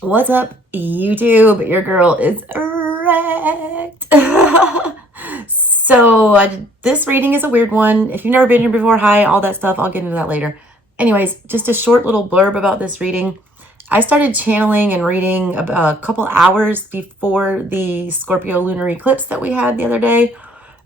What's up, YouTube? Your girl is wrecked. This reading is a weird one. If you've never been here before, hi, all that stuff. I'll get into that later. Anyways, just a short little blurb about this reading. I started channeling and reading about a couple hours before the Scorpio lunar eclipse that we had the other day.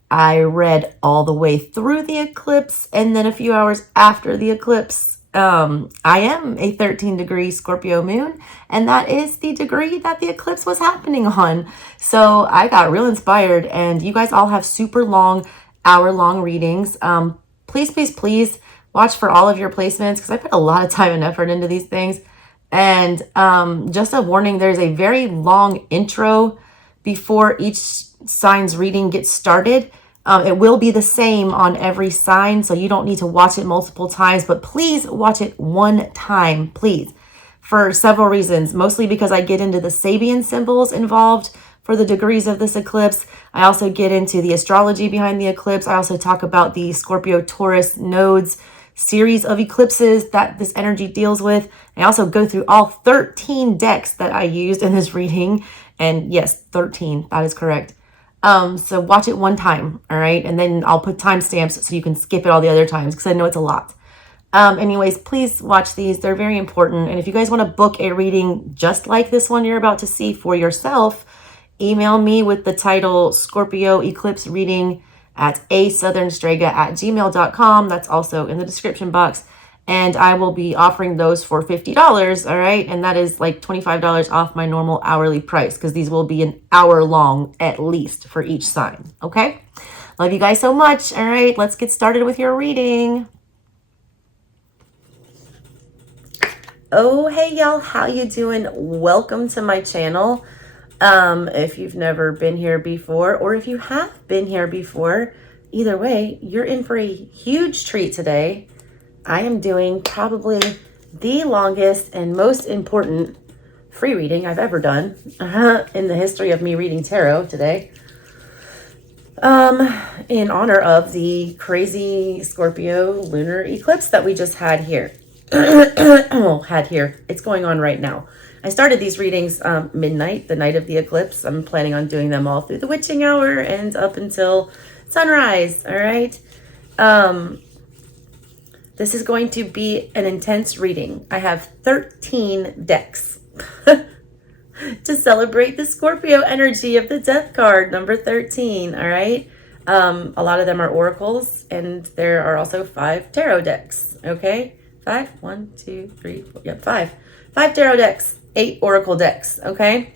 I read all the way through the eclipse, and then a few hours after the eclipse, I am a 13-degree Scorpio moon, and that is the degree that the eclipse was happening on. So I got real inspired, and you guys all have super long, hour-long readings. Please watch for all of your placements, because I put a lot of time and effort into these things. And just a warning, there's a very long intro before each sign's reading gets started. It will be the same on every sign, so you don't need to watch it multiple times, but please watch it one time, please, for several reasons. Mostly because I get into the Sabian symbols involved for the degrees of this eclipse. I also get into the astrology behind the eclipse. I also talk about the Scorpio Taurus nodes series of eclipses that this energy deals with. I also go through all 13 decks that I used in this reading, and yes, 13, that is correct. So watch it one time, all right? And then I'll put timestamps so you can skip it all the other times, because I know it's a lot. Anyways, please watch these. They're very important. And if you guys want to book a reading just like this one you're about to see for yourself, email me with the title Scorpio Eclipse Reading at ASouthernStrega@gmail.com. That's also in the description box. And I will be offering those for $50, all right? And that is like $25 off my normal hourly price, because these will be an hour long at least for each sign, okay? Love you guys so much. All right, let's get started with your reading. Oh, hey y'all, how you doing? Welcome to my channel. If you've never been here before, or if you have been here before, either way, you're in for a huge treat today. I am doing probably the longest and most important free reading I've ever done in the history of me reading tarot today. In honor of the crazy Scorpio lunar eclipse that we just had here. It's going on right now. I started these readings midnight, the night of the eclipse. I'm planning on doing them all through the witching hour and up until sunrise, all right? This is going to be an intense reading. I have 13 decks to celebrate the Scorpio energy of the death card, number 13, all right? A lot of them are oracles, and there are also 5 tarot decks, okay? 5, 1, 2, 3, 4, yep, 5. 5 tarot decks, 8 oracle decks, okay?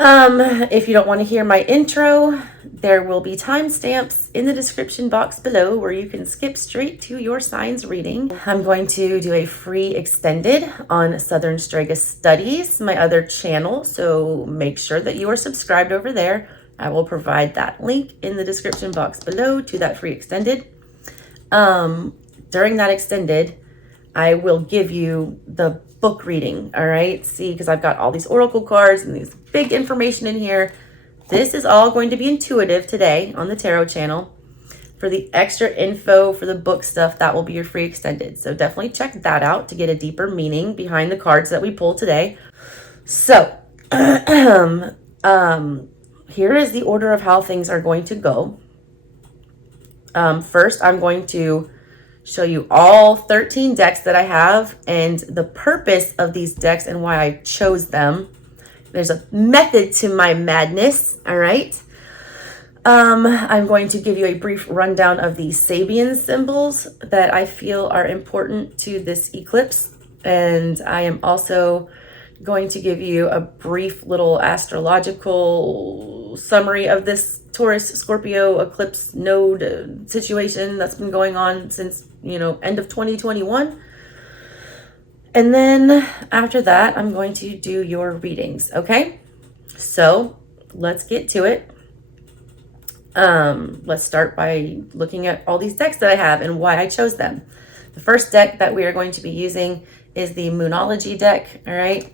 If you don't want to hear my intro, there will be timestamps in the description box below where you can skip straight to your signs reading. I'm going to do a free extended on Southern Strega Studies, my other channel, so make sure that you are subscribed over there. I will provide that link in the description box below to that free extended. During that extended, I will give you the book reading, all right? See, because I've got all these oracle cards and these big information in here. This is all going to be intuitive today on the tarot channel. For the extra info for the book stuff, that will be your free extended. So definitely check that out to get a deeper meaning behind the cards that we pull today. So here is the order of how things are going to go. First, I'm going to show you all 13 decks that I have and the purpose of these decks and why I chose them. There's a method to my madness, all right? I'm going to give you a brief rundown of the Sabian symbols that I feel are important to this eclipse. And I am also going to give you a brief little astrological summary of this Taurus Scorpio eclipse node situation that's been going on since, end of 2021. And then after that, I'm going to do your readings, okay? So let's get to it. Let's start by looking at all these decks that I have and why I chose them. The first deck that we are going to be using is the Moonology deck, all right?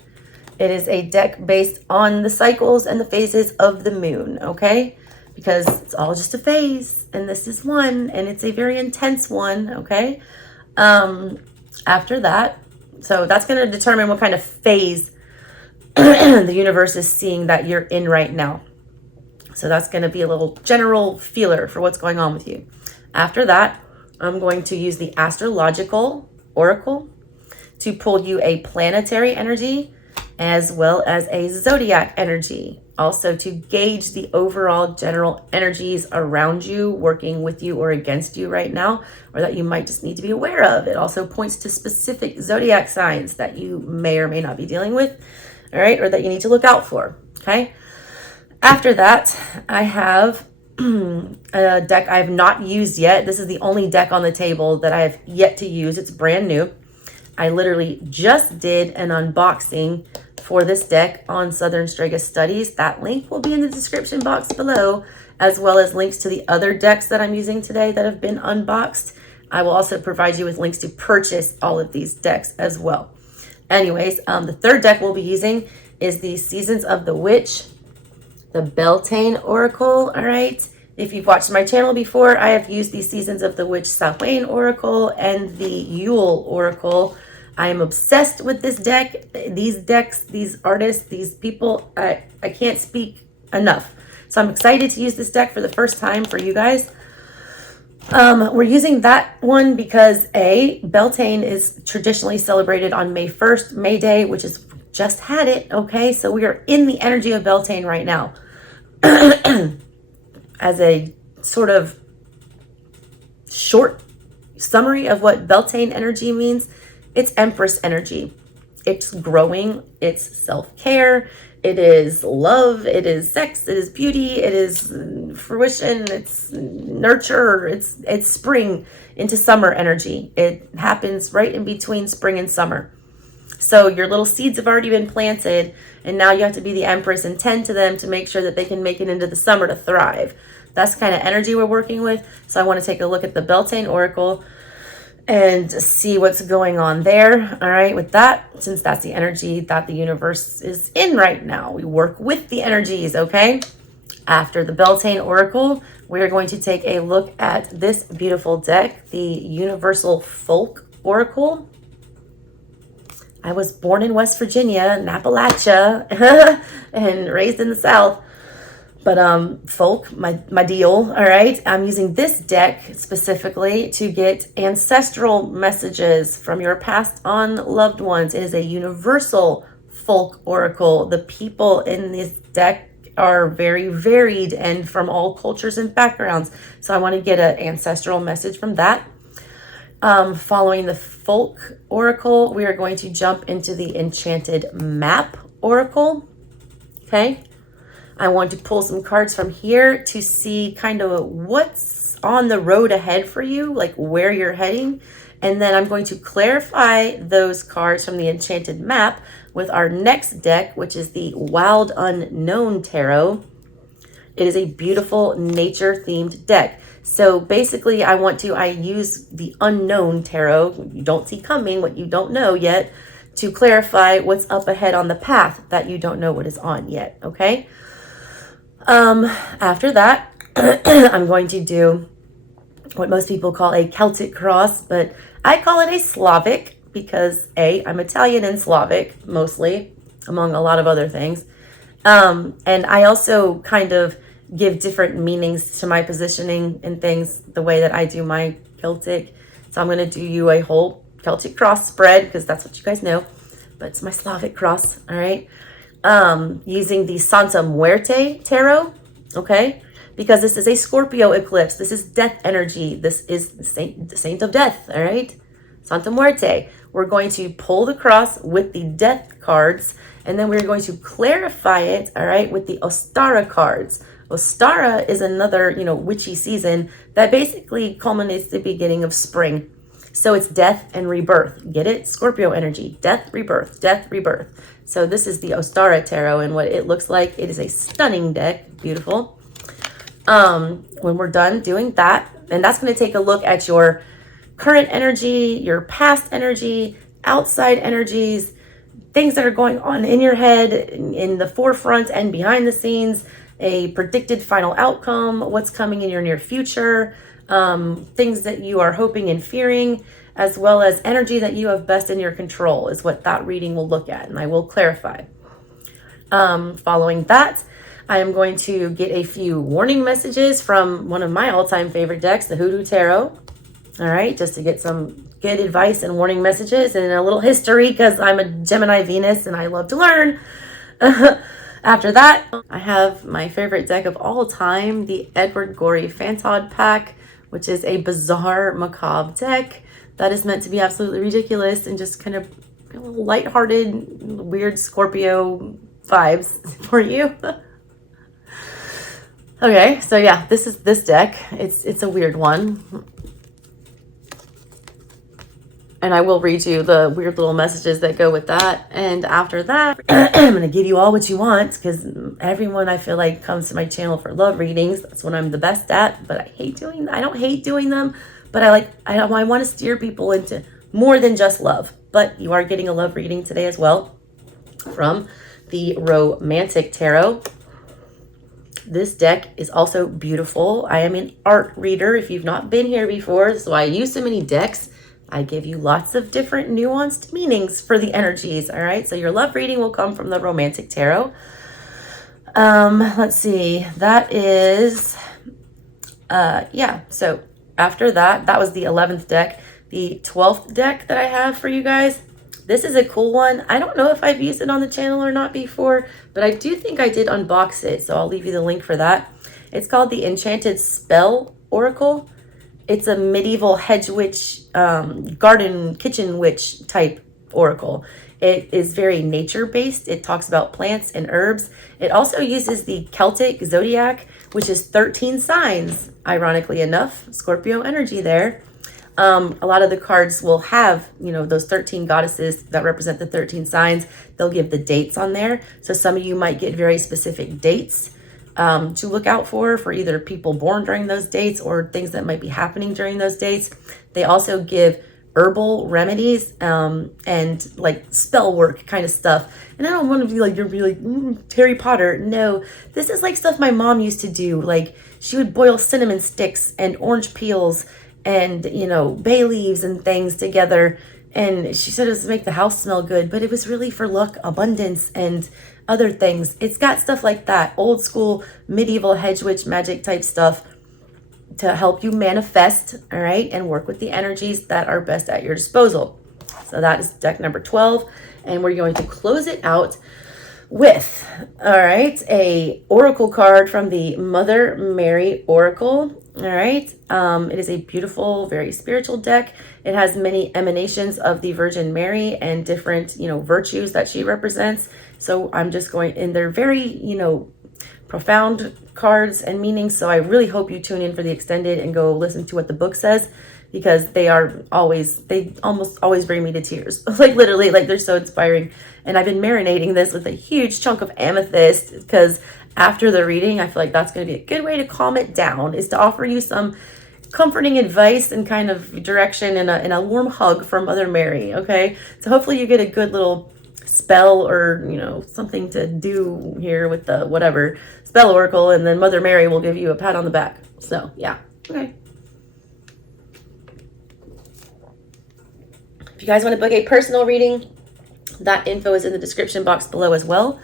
It is a deck based on the cycles and the phases of the moon, okay? Because it's all just a phase, and this is one, and it's a very intense one, okay? After that, so that's going to determine what kind of phase the universe is seeing that you're in right now. So that's going to be a little general feeler for what's going on with you. After that, I'm going to use the Astrological Oracle to pull you a planetary energy as well as a zodiac energy. Also to gauge the overall general energies around you, working with you or against you right now, or that you might just need to be aware of. It also points to specific zodiac signs that you may or may not be dealing with, all right, or that you need to look out for, okay? After that, I have a deck I have not used yet. This is the only deck on the table that I have yet to use. It's brand new. I literally just did an unboxing for this deck on ASouthernStrega Studies. That link will be in the description box below, as well as links to the other decks that I'm using today that have been unboxed. I will also provide you with links to purchase all of these decks as well. Anyways, the third deck we'll be using is the Seasons of the Witch, the Beltane Oracle, all right? If you've watched my channel before, I have used the Seasons of the Witch Sabian Oracle and the Yule Oracle. I am obsessed with this deck, these decks, these artists, these people. I can't speak enough. So I'm excited to use this deck for the first time for you guys. We're using that one because Beltane is traditionally celebrated on May 1st, May Day, which is just had it, okay? So we are in the energy of Beltane right now. As a sort of short summary of what Beltane energy means, it's Empress energy. It's growing, it's self-care, it is love, it is sex, it is beauty, it is fruition, it's nurture, it's spring into summer energy. It happens right in between spring and summer. So your little seeds have already been planted, and now you have to be the Empress and tend to them to make sure that they can make it into the summer to thrive. That's the kind of energy we're working with. So I want to take a look at the Beltane Oracle and see what's going on there. All right, with that, since that's the energy that the universe is in right now, we work with the energies, okay? After the Beltane Oracle, we're going to take a look at this beautiful deck, the Universal Folk Oracle. I was born in West Virginia, in Appalachia, and raised in the South. But folk, my deal, all right? I'm using this deck specifically to get ancestral messages from your passed on loved ones. It is a universal folk oracle. The people in this deck are very varied and from all cultures and backgrounds. So I want to get an ancestral message from that. Following the folk oracle, we are going to jump into the Enchanted Map Oracle, okay? I want to pull some cards from here to see kind of what's on the road ahead for you, like where you're heading. And then I'm going to clarify those cards from the Enchanted Map with our next deck, which is the Wild Unknown Tarot. It is a beautiful nature-themed deck. So basically, I use the Unknown Tarot, what you don't see coming, what you don't know yet, to clarify what's up ahead on the path that you don't know what is on yet, okay? After that, I'm going to do what most people call a Celtic cross, but I call it a Slavic because I'm Italian and Slavic mostly, among a lot of other things. And I also kind of give different meanings to my positioning and things the way that I do my Celtic. So I'm going to do you a whole Celtic cross spread because that's what you guys know, but it's my Slavic cross, all right? Using the Santa Muerte Tarot, okay? Because this is a Scorpio eclipse. This is death energy. This is the saint of death, all right? Santa Muerte. We're going to pull the cross with the death cards, and then we're going to clarify it, all right, with the Ostara cards. Ostara is another, witchy season that basically culminates the beginning of spring. So it's death and rebirth. Get it? Scorpio energy. Death, rebirth. Death, rebirth. So this is the Ostara Tarot and what it looks like. It is a stunning deck. Beautiful. When we're done doing that, and that's going to take a look at your current energy, your past energy, outside energies, things that are going on in your head, in the forefront and behind the scenes, a predicted final outcome, what's coming in your near future, things that you are hoping and fearing, as well as energy that you have best in your control is what that reading will look at, and I will clarify. Following that, I am going to get a few warning messages from one of my all-time favorite decks, the Hoodoo Tarot. All right, just to get some good advice and warning messages and a little history, because I'm a Gemini Venus and I love to learn. After that, I have my favorite deck of all time, the Edward Gorey Fantod pack, which is a bizarre, macabre deck that is meant to be absolutely ridiculous and just kind of lighthearted, weird Scorpio vibes for you. Okay, so yeah, this is this deck. It's a weird one. And I will read you the weird little messages that go with that. And after that, I'm going to give you all what you want, because everyone I feel like comes to my channel for love readings. That's what I'm the best at, but I don't hate doing them, but I want to steer people into more than just love. But you are getting a love reading today as well from the Romantic Tarot. This deck is also beautiful. I am an art reader if you've not been here before, so I use so many decks. I give you lots of different nuanced meanings for the energies, all right? So your love reading will come from the Romantic Tarot. Let's see. That is, yeah. So after that, that was the 11th deck. The 12th deck that I have for you guys, this is a cool one. I don't know if I've used it on the channel or not before, but I do think I did unbox it, so I'll leave you the link for that. It's called the Enchanted Spell Oracle. It's a medieval hedge witch, garden kitchen witch type oracle. It is very nature-based. It talks about plants and herbs. It also uses the Celtic zodiac, which is 13 signs, ironically enough. Scorpio energy there. A lot of the cards will have, those 13 goddesses that represent the 13 signs. They'll give the dates on there. So some of you might get very specific dates to look out for either people born during those dates or things that might be happening during those dates. They also give herbal remedies and like spell work kind of stuff. And I don't want to be like, you're really Harry Potter. No, this is like stuff my mom used to do. Like she would boil cinnamon sticks and orange peels and, bay leaves and things together. And she said it was to make the house smell good, but it was really for luck, abundance, and other things. It's got stuff like that, old school medieval hedge witch magic type stuff to help you manifest, all right, and work with the energies that are best at your disposal. So that is deck number 12, and we're going to close it out with, all right, a oracle card from the Mother Mary Oracle. All right, it is a beautiful, very spiritual deck. It has many emanations of the Virgin Mary and different, virtues that she represents. So I'm just going, and they're very, profound cards and meanings. So I really hope you tune in for the extended and go listen to what the book says, because they almost always bring me to tears. Like literally, like they're so inspiring. And I've been marinating this with a huge chunk of amethyst, because after the reading, I feel like that's going to be a good way to calm it down, is to offer you some comforting advice and kind of direction and a warm hug from Mother Mary. Okay. So hopefully you get a good little spell or, something to do here with the whatever spell oracle, and then Mother Mary will give you a pat on the back. So yeah. Okay. If you guys want to book a personal reading, that info is in the description box below as well.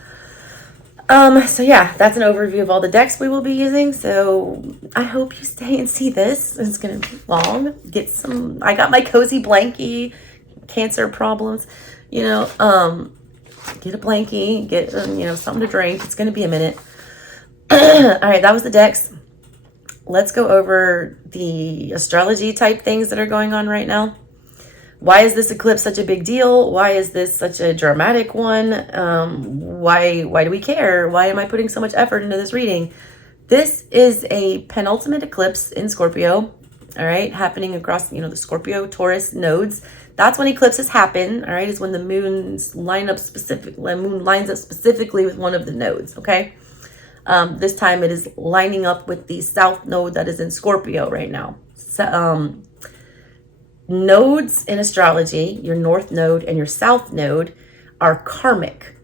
So yeah, that's an overview of all the decks we will be using. So I hope you stay and see this. It's going to be long. I got my cozy blankie, Cancer problems, get a blankie, get, something to drink. It's going to be a minute. All right, that was the decks. Let's go over the astrology type things that are going on right now. Why is this eclipse such a big deal? Why is this such a dramatic one? Why do we care? Why am I putting so much effort into this reading? This is a penultimate eclipse in Scorpio, all right, happening across, the Scorpio Taurus nodes. That's when eclipses happen, all right, is when the moon lines up specifically with one of the nodes, okay? This time it is lining up with the south node that is in Scorpio right now. So, nodes in astrology, your north node and your south node, are karmic,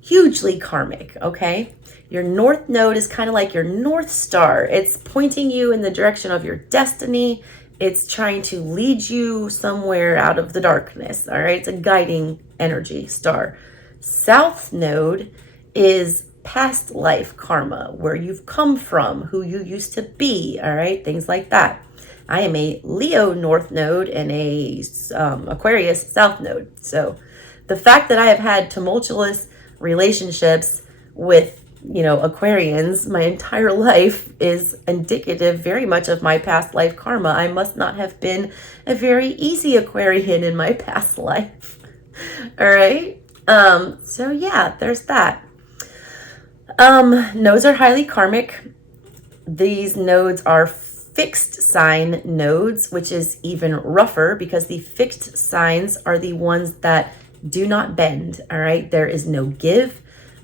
hugely karmic, okay? Your north node is kind of like your North Star. It's pointing you in the direction of your destiny. It's trying to lead you somewhere out of the darkness, all right? It's a guiding energy star. South node is past life karma, where you've come from, who you used to be, all right? Things like that. I am a Leo North Node and a Aquarius South Node. So the fact that I have had tumultuous relationships with, you know, Aquarians my entire life is indicative very much of my past life karma. I must not have been a very easy Aquarian in my past life. All right. So yeah, there's that. Nodes are highly karmic. These nodes are fixed sign nodes, which is even rougher because the fixed signs are the ones that do not bend. All right. There is no give.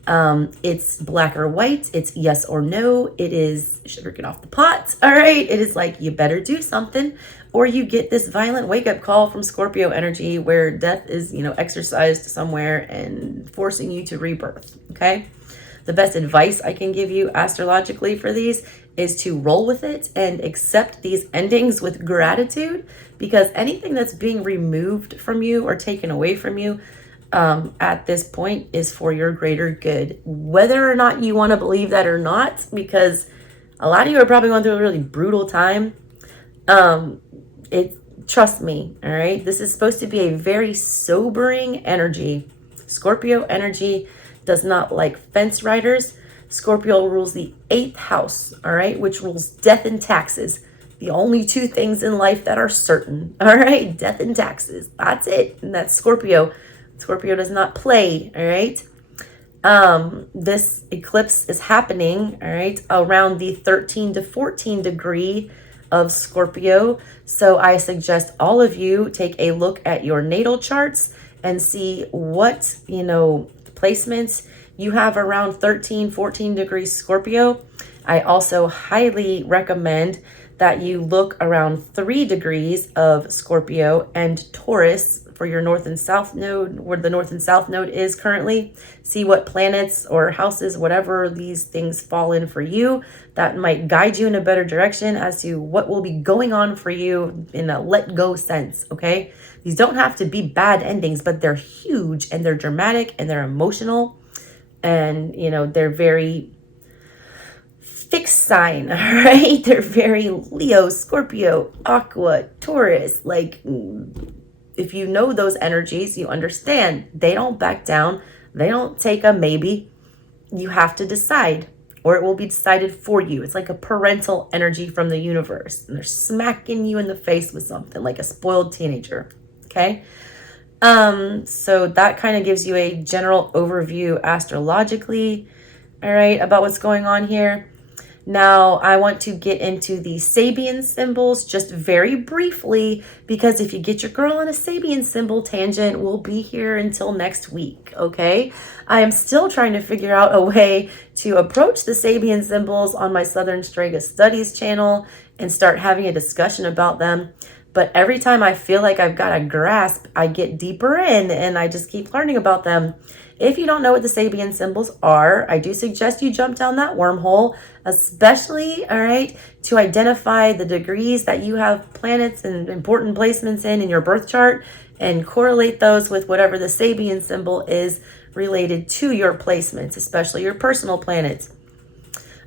It's black or white. It's yes or no. It is sugar get off the pot. All right. It is like, you better do something, or you get this violent wake up call from Scorpio energy where death is, you know, exercised somewhere and forcing you to rebirth. Okay. The best advice I can give you astrologically for these is to roll with it and accept these endings with gratitude, because anything that's being removed from you or taken away from you at this point is for your greater good, whether or not you want to believe that or not, because a lot of you are probably going through a really brutal time. Trust me, all right? This is supposed to be a very sobering energy. Scorpio energy does not like fence riders. Scorpio rules the 8th house, all right, which rules death and taxes. The only two things in life that are certain, all right? Death and taxes. That's it. And that's Scorpio. Scorpio does not play, all right? This eclipse is happening, all right, around the 13 to 14 degree of Scorpio. So I suggest all of you take a look at your natal charts and see what, you know, placements you have around 13, 14 degrees Scorpio. I also highly recommend that you look around 3 degrees of Scorpio and Taurus for your north and south node, where the north and south node is currently. See what planets or houses, whatever these things fall in for you, that might guide you in a better direction as to what will be going on for you in a let go sense, okay? These don't have to be bad endings, but they're huge and they're dramatic and they're emotional, and, you know, they're very fixed sign, all right? They're very Leo, Scorpio, Aqua, Taurus. Like, if you know those energies, you understand they don't back down. They don't take a maybe. You have to decide, or it will be decided for you. It's like a parental energy from the universe, and they're smacking you in the face with something like a spoiled teenager, okay? So that kind of gives you a general overview astrologically, all right, about what's going on here. Now, I want to get into the Sabian symbols just very briefly, because if you get your girl on a Sabian symbol tangent, we'll be here until next week, okay? I am still trying to figure out a way to approach the Sabian symbols on my ASouthernStrega Studies channel and start having a discussion about them. But every time I feel like I've got a grasp, I get deeper in and I just keep learning about them. If you don't know what the Sabian symbols are, I do suggest you jump down that wormhole, especially, all right, to identify the degrees that you have planets and important placements in your birth chart, and correlate those with whatever the Sabian symbol is related to your placements, especially your personal planets.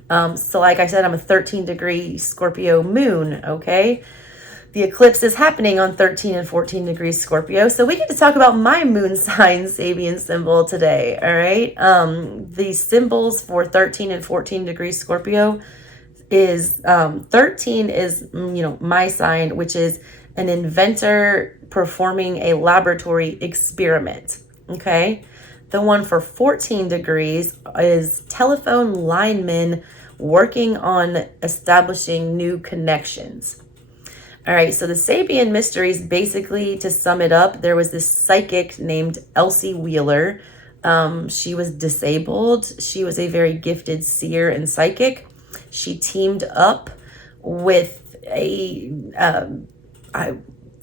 So like I said, I'm a 13-degree Scorpio moon, okay? The eclipse is happening on 13 and 14 degrees Scorpio. So we get to talk about my moon sign Sabian symbol today, all right? The symbols for 13 and 14 degrees Scorpio is, 13 is, you know, my sign, which is an inventor performing a laboratory experiment, okay? The one for 14 degrees is telephone lineman working on establishing new connections. All right, so the Sabian mysteries, basically, to sum it up, there was this psychic named Elsie Wheeler. She was disabled. She was a very gifted seer and psychic. She teamed up with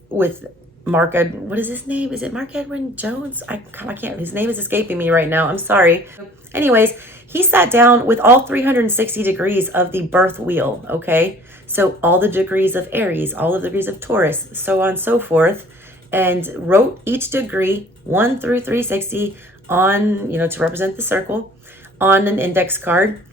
with Mark, what is his name? Is it Mark Edwin Jones? I can't, his name is escaping me right now. I'm sorry. Anyways, he sat down with all 360 degrees of the birth wheel, okay? So all the degrees of Aries, all the degrees of Taurus, so on and so forth, and wrote each degree 1 through 360 on, you know, to represent the circle, on an index card,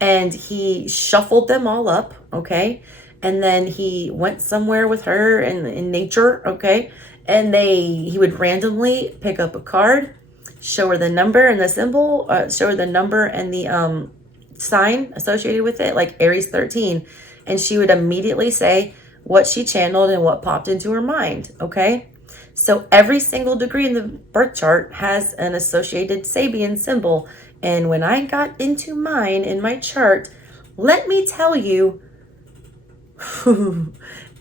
and he shuffled them all up, okay? And then he went somewhere with her in nature, okay? And he would randomly pick up a card, show her the number and the symbol, show her the number and the sign associated with it, like Aries 13. And she would immediately say what she channeled and what popped into her mind, okay? So every single degree in the birth chart has an associated Sabian symbol. And when I got into mine in my chart, let me tell you,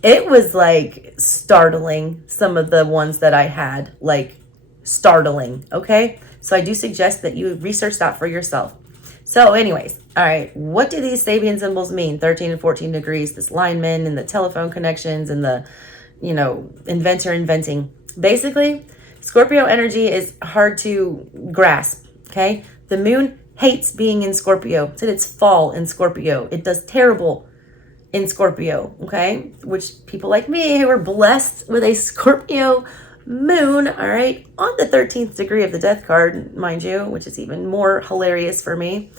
it was like startling, some of the ones that I had, like startling, okay? So I do suggest that you research that for yourself. So anyways, all right, what do these Sabian symbols mean? 13 and 14 degrees, this lineman and the telephone connections and the, you know, inventor inventing. Basically, Scorpio energy is hard to grasp, okay? The moon hates being in Scorpio. It's in its fall in Scorpio. It does terrible in Scorpio, okay? Which people like me who are blessed with a Scorpio moon, all right, on the 13th degree of the death card, mind you, which is even more hilarious for me.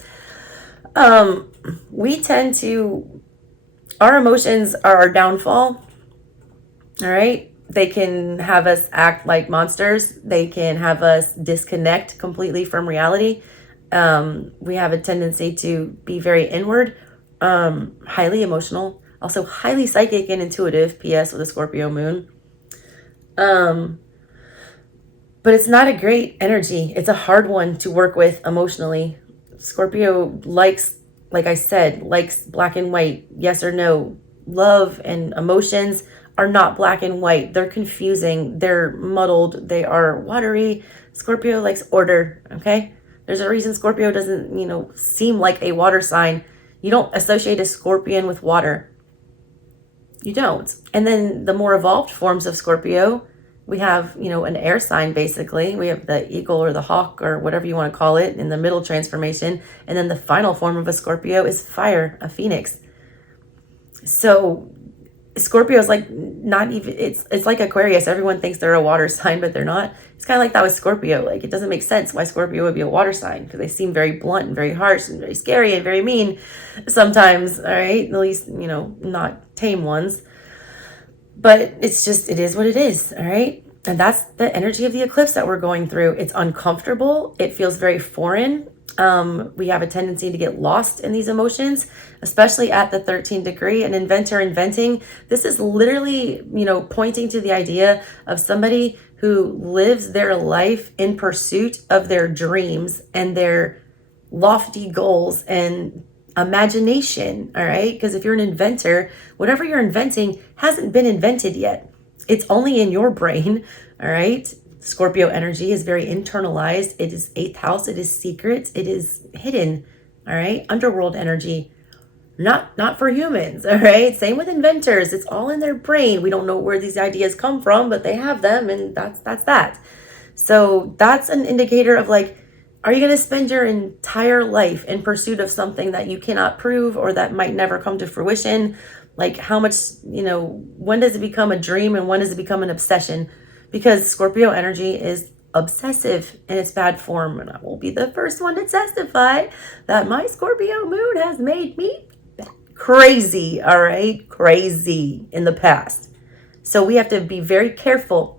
We tend to, our emotions are our downfall, all right? They can have us act like monsters. They can have us disconnect completely from reality. We have a tendency to be very inward, highly emotional, also highly psychic and intuitive, PS with a Scorpio moon. But it's not a great energy. It's a hard one to work with emotionally. Scorpio likes, like I said, likes black and white, yes or no. Love and emotions are not black and white. They're confusing. They're muddled. They are watery. Scorpio likes order, okay? There's a reason Scorpio doesn't, you know, seem like a water sign. You don't associate a scorpion with water. You don't. And then the more evolved forms of Scorpio, we have, you know, an air sign, basically. We have the eagle or the hawk or whatever you want to call it in the middle transformation. And then the final form of a Scorpio is fire, a phoenix. So Scorpio is like not even, it's like Aquarius. Everyone thinks they're a water sign, but they're not. It's kind of like that with Scorpio. Like, it doesn't make sense why Scorpio would be a water sign, because they seem very blunt and very harsh and very scary and very mean sometimes, all right? At least, you know, not tame ones. But it's just, it is what it is, all right? And that's the energy of the eclipse that we're going through. It's uncomfortable. It feels very foreign. We have a tendency to get lost in these emotions, especially at the 13th degree. An inventor inventing. This is literally, you know, pointing to the idea of somebody who lives their life in pursuit of their dreams and their lofty goals and imagination, all right? Because if you're an inventor, whatever you're inventing hasn't been invented yet. It's only in your brain, all right? Scorpio energy is very internalized. It is 8th house. It is secret. It is hidden, all right? Underworld energy, not for humans, all right? Same with inventors. It's all in their brain. We don't know where these ideas come from, but they have them, and that's that. So that's an indicator of, like, are you going to spend your entire life in pursuit of something that you cannot prove or that might never come to fruition? Like, how much, you know, when does it become a dream and when does it become an obsession? Because Scorpio energy is obsessive in its bad form. And I will be the first one to testify that my Scorpio moon has made me crazy, all right? Crazy in the past. So we have to be very careful.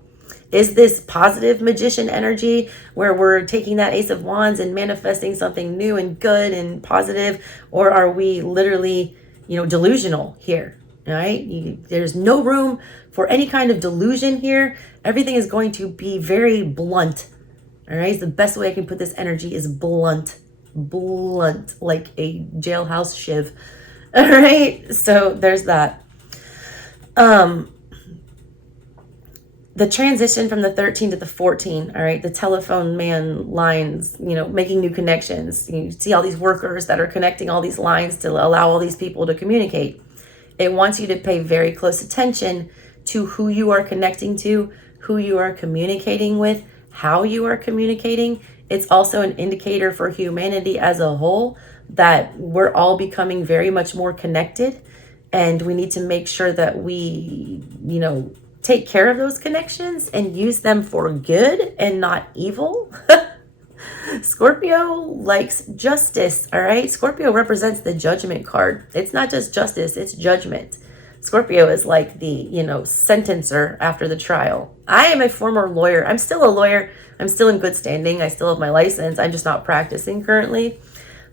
Is this positive magician energy where we're taking that Ace of Wands and manifesting something new and good and positive? Or are we literally, you know, delusional here? All right? There's no room for any kind of delusion here. Everything is going to be very blunt. All right? The best way I can put this energy is blunt. Blunt, like a jailhouse shiv. All right? So there's that. The transition from the 13 to the 14, all right, the telephone man lines, you know, making new connections. You see all these workers that are connecting all these lines to allow all these people to communicate. It wants you to pay very close attention to who you are connecting to, who you are communicating with, how you are communicating. It's also an indicator for humanity as a whole that we're all becoming very much more connected, and we need to make sure that we, you know, take care of those connections and use them for good and not evil. Scorpio likes justice, all right? Scorpio represents the judgment card. It's not just justice, it's judgment. Scorpio is like the, sentencer after the trial. I am a former lawyer. I'm still a lawyer. I'm still in good standing. I still have my license. I'm just not practicing currently.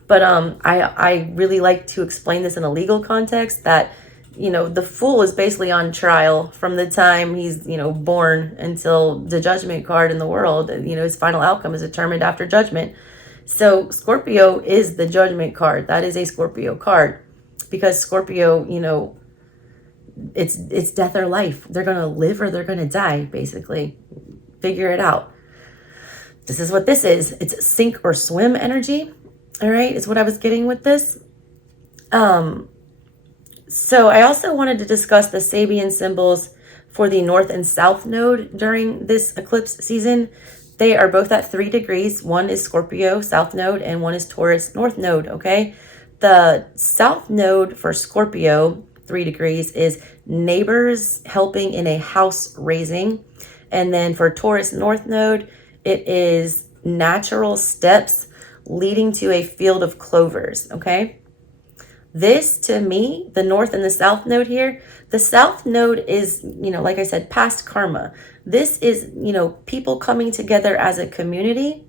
But I really like to explain this in a legal context that, the fool is basically on trial from the time he's, born until the judgment card in the world. His final outcome is determined after judgment. So Scorpio is the judgment card. That is a Scorpio card because Scorpio, it's death or life. They're going to live or they're going to die, basically. Figure it out. This is what this is. It's sink or swim energy. All right, is what I was getting with this. So I also wanted to discuss the Sabian symbols for the North and South node during this eclipse season. They are both at 3 degrees. One is Scorpio, South node, and one is Taurus, North node, okay? The South node for Scorpio, 3 degrees, is neighbors helping in a house raising. And then for Taurus, North node, it is natural steps leading to a field of clovers, okay? This, to me, the North and the South node here, the South node is, like I said, past karma. This is, people coming together as a community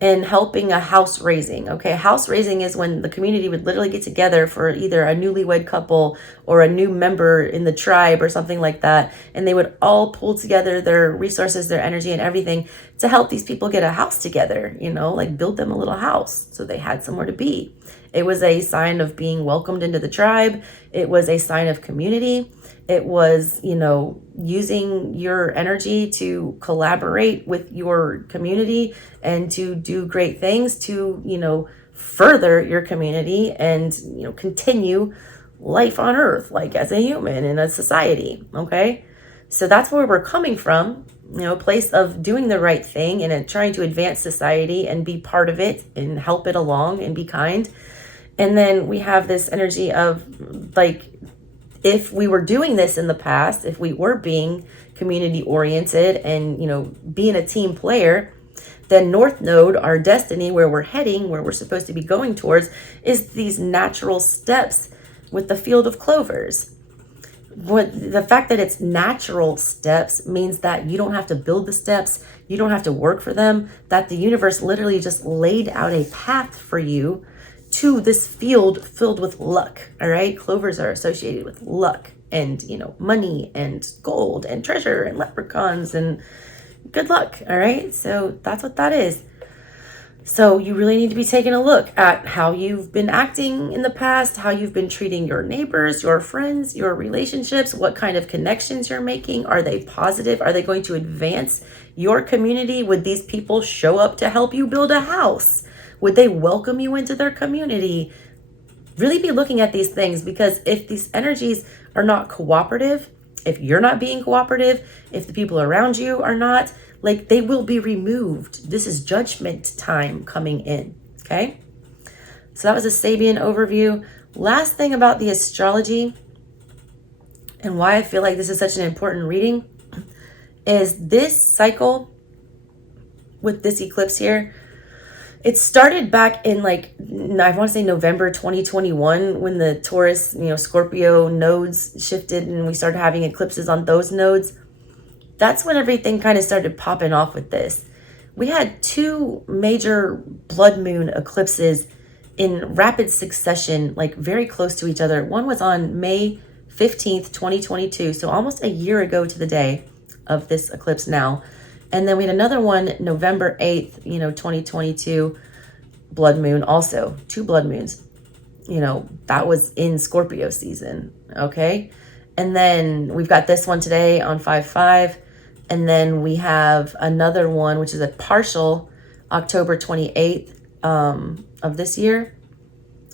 and helping a house raising, okay? House raising is when the community would literally get together for either a newlywed couple or a new member in the tribe or something like that. And they would all pull together their resources, their energy and everything to help these people get a house together, like build them a little house so they had somewhere to be. It was a sign of being welcomed into the tribe. It was a sign of community. It was, using your energy to collaborate with your community and to do great things to, further your community and, continue life on earth, like as a human in a society. Okay. So that's where we're coming from, a place of doing the right thing and trying to advance society and be part of it and help it along and be kind. And then we have this energy of like, if we were doing this in the past, if we were being community oriented and, being a team player, then North Node, our destiny, where we're heading, where we're supposed to be going towards, is these natural steps with the field of clovers. The fact that it's natural steps means that you don't have to build the steps, you don't have to work for them, that the universe literally just laid out a path for you to this field filled with luck. All right, clovers are associated with luck and money and gold and treasure and leprechauns and good luck. All right, so that's what that is. So you really need to be taking a look at how you've been acting in the past, how you've been treating your neighbors, your friends, your relationships, what kind of connections you're making. Are they positive? Are they going to advance your community? Would these people show up to help you build a house? Would they welcome you into their community? Really be looking at these things, because if these energies are not cooperative, if you're not being cooperative, if the people around you are not, like, they will be removed. This is judgment time coming in, okay? So that was a Sabian overview. Last thing about the astrology and why I feel like this is such an important reading is this cycle with this eclipse here. It started back in I want to say November 2021 when the Taurus, Scorpio nodes shifted and we started having eclipses on those nodes. That's when everything kind of started popping off with this. We had 2 major blood moon eclipses in rapid succession, like very close to each other. One was on May 15th, 2022. So almost a year ago to the day of this eclipse now. And then we had another one, November 8th, 2022, blood moon also. 2 blood moons. That was in Scorpio season, okay? And then we've got this one today on 5/5. And then we have another one, which is a partial October 28th of this year.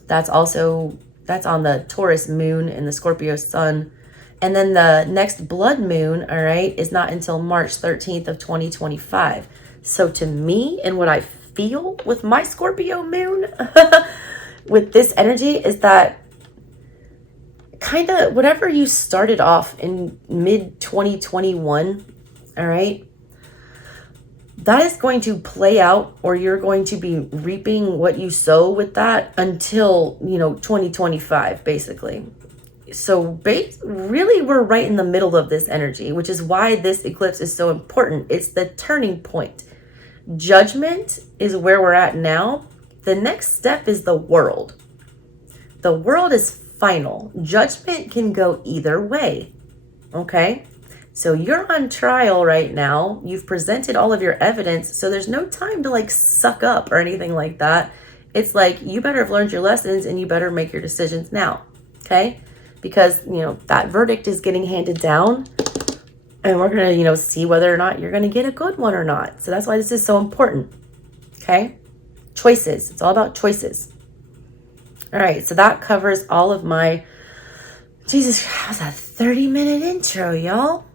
That's on the Taurus moon and the Scorpio sun. And then the next blood moon, all right, is not until March 13th of 2025. So to me, and what I feel with my Scorpio moon, with this energy, is that kind of whatever you started off in mid 2021, all right, that is going to play out, or you're going to be reaping what you sow with that until, 2025, basically. So really, we're right in the middle of this energy, which is why this eclipse is so important. It's the turning point. Judgment is where we're at now. The next step is the world. The world is final. Judgment can go either way. Okay? So you're on trial right now. You've presented all of your evidence. So there's no time to like suck up or anything like that. It's like, you better have learned your lessons and you better make your decisions now. Okay? Because, that verdict is getting handed down. And we're going to, see whether or not you're going to get a good one or not. So that's why this is so important. Okay? Choices. It's all about choices. All right. So that covers all of my... Jesus, that was a 30-minute intro, y'all.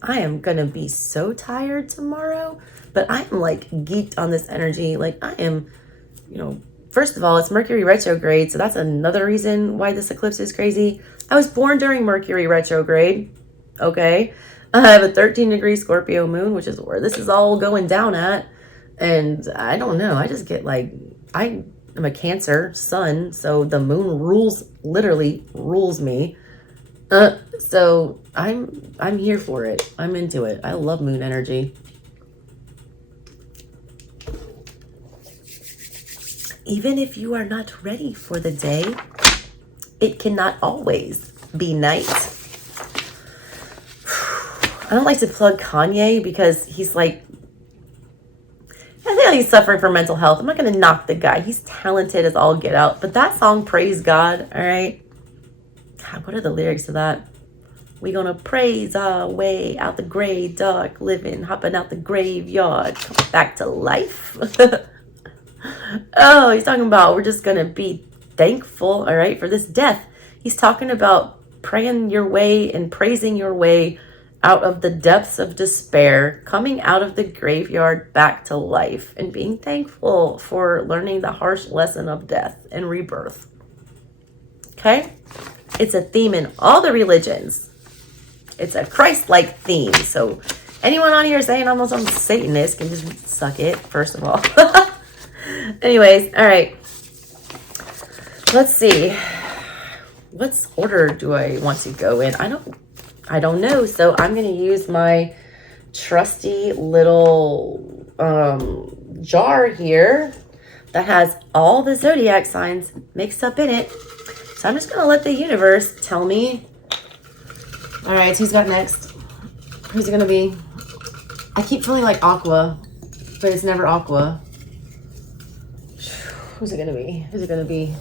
I am going to be so tired tomorrow. But I am like geeked on this energy. Like I am, first of all, it's Mercury retrograde. So that's another reason why this eclipse is crazy. I was born during Mercury retrograde. Okay. I have a 13-degree Scorpio moon, which is where this is all going down at. And I don't know. I just get like, I'm a Cancer sun. So the moon literally rules me. So I'm here for it. I'm into it. I love moon energy. Even if you are not ready for the day, it cannot always be night. I don't like to plug Kanye because he's like, I think he's suffering from mental health. I'm not going to knock the guy. He's talented as all get out. But that song, Praise God, all right? God, what are the lyrics to that? We gonna praise our way out the gray, dark living, hopping out the graveyard, coming back to life. Oh, he's talking about we're just gonna be thankful, all right, for this death. He's talking about praying your way and praising your way out of the depths of despair, coming out of the graveyard back to life, and being thankful for learning the harsh lesson of death and rebirth. Okay? It's a theme in all the religions. It's a Christ-like theme. So anyone on here saying I'm some Satanist can just suck it, first of all. Anyways, all right. Let's see. What order do I want to go in? I don't know. So I'm going to use my trusty little jar here that has all the zodiac signs mixed up in it. So I'm just going to let the universe tell me. All right, so who's got next? Who's it going to be? I keep feeling like Aqua, but it's never Aqua. Who's it going to be? Who's it going to be?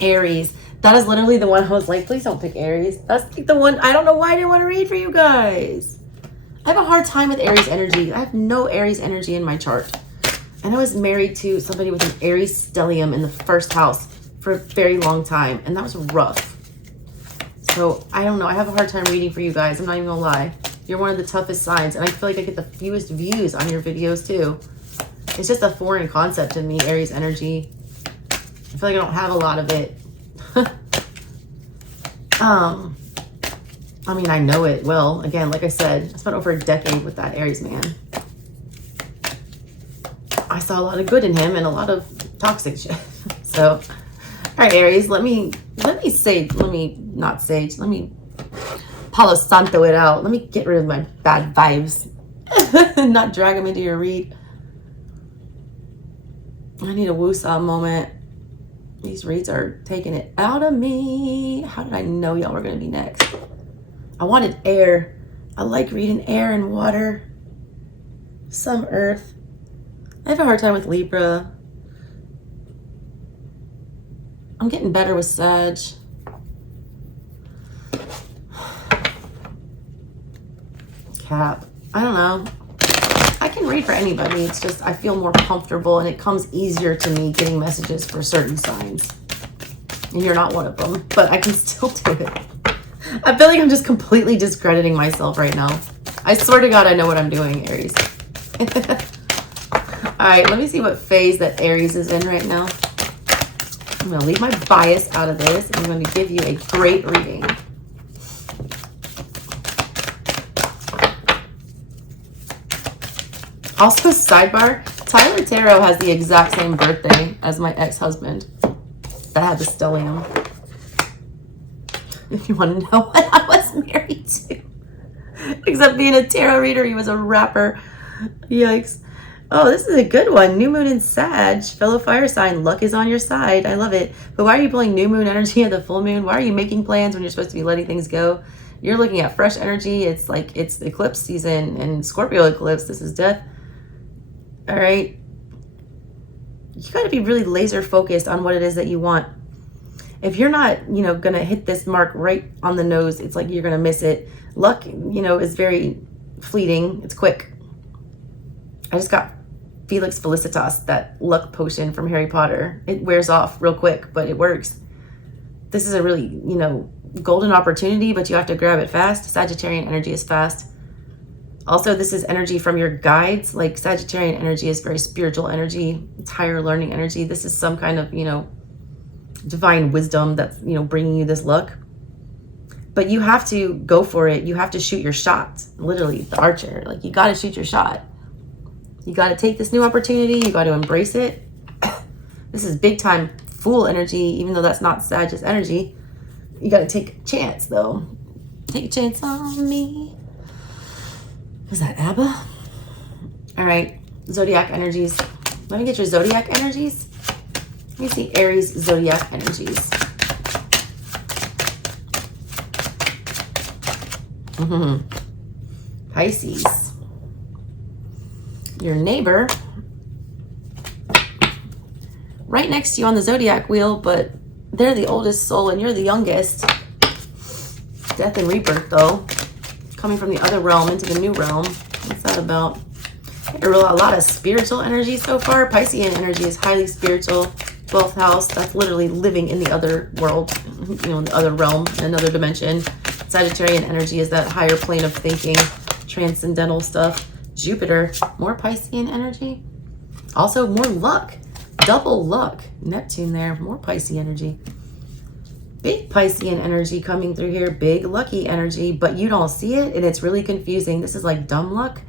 Aries. That is literally the one I was like, please don't pick Aries. That's like the one, I don't know why I didn't want to read for you guys. I have a hard time with Aries energy. I have no Aries energy in my chart. And I was married to somebody with an Aries stellium in the first house for a very long time. And that was rough. So I don't know. I have a hard time reading for you guys. I'm not even gonna lie. You're one of the toughest signs. And I feel like I get the fewest views on your videos too. It's just a foreign concept to me, Aries energy. I feel like I don't have a lot of it. I mean, I know it well. Again, like I said, I spent over a decade with that Aries man. I saw a lot of good in him and a lot of toxic shit. So, all right, Aries, let me Palo Santo it out. Let me get rid of my bad vibes. Not drag them into your read. I need a woosah moment. These reads are taking it out of me. How did I know y'all were going to be next? I wanted air. I like reading air and water. Some earth. I have a hard time with Libra. I'm getting better with Sag. Cap. I don't know. I can read for anybody. It's just I feel more comfortable and it comes easier to me getting messages for certain signs. And you're not one of them, but I can still do it. I feel like I'm just completely discrediting myself right now. I swear to God, I know what I'm doing, Aries. All right, let me see what phase that Aries is in right now. I'm going to leave my bias out of this. I'm going to give you a great reading. Also, sidebar, Tyler Tarot has the exact same birthday as my ex-husband that had the stellium. If you want to know what I was married to. Except being a tarot reader, he was a rapper. Yikes. Oh, this is a good one. New moon in Sag, fellow fire sign. Luck is on your side. I love it. But why are you pulling new moon energy at the full moon? Why are you making plans when you're supposed to be letting things go? You're looking at fresh energy. It's like it's eclipse season and Scorpio eclipse. This is death. All right. You got to be really laser focused on what it is that you want. If you're not, you know, going to hit this mark right on the nose, it's like you're going to miss it. Luck, you know, is very fleeting. It's quick. I just got Felix Felicitas, that luck potion from Harry Potter. It wears off real quick, but it works. This is a really, you know, golden opportunity, but you have to grab it fast. Sagittarian energy is fast. Also, this is energy from your guides. Like Sagittarian energy is very spiritual energy. It's higher learning energy. This is some kind of, you know, divine wisdom that's, you know, bringing you this luck. But you have to go for it. You have to shoot your shot. Literally, the archer. Like, you got to shoot your shot. You got to take this new opportunity. You got to embrace it. This is big time Fool energy, even though that's not Sagittarius energy. You got to take a chance, though. Take a chance on me. Was that ABBA? All right, zodiac energies. Let me get your zodiac energies. Let me see Aries zodiac energies. Pisces. Your neighbor. Right next to you on the zodiac wheel, but they're the oldest soul and you're the youngest. Death and rebirth, though. Coming from the other realm into the new realm. What's that about? A lot of spiritual energy so far. Piscean energy is highly spiritual. 12th house, that's literally living in the other world, you know, in the other realm, in another dimension. Sagittarian energy is that higher plane of thinking, transcendental stuff. Jupiter, more Piscean energy. Also more luck, double luck. Neptune there, more Piscean energy. Big Piscean energy coming through here, big lucky energy, but you don't see it and it's really confusing. This is like dumb luck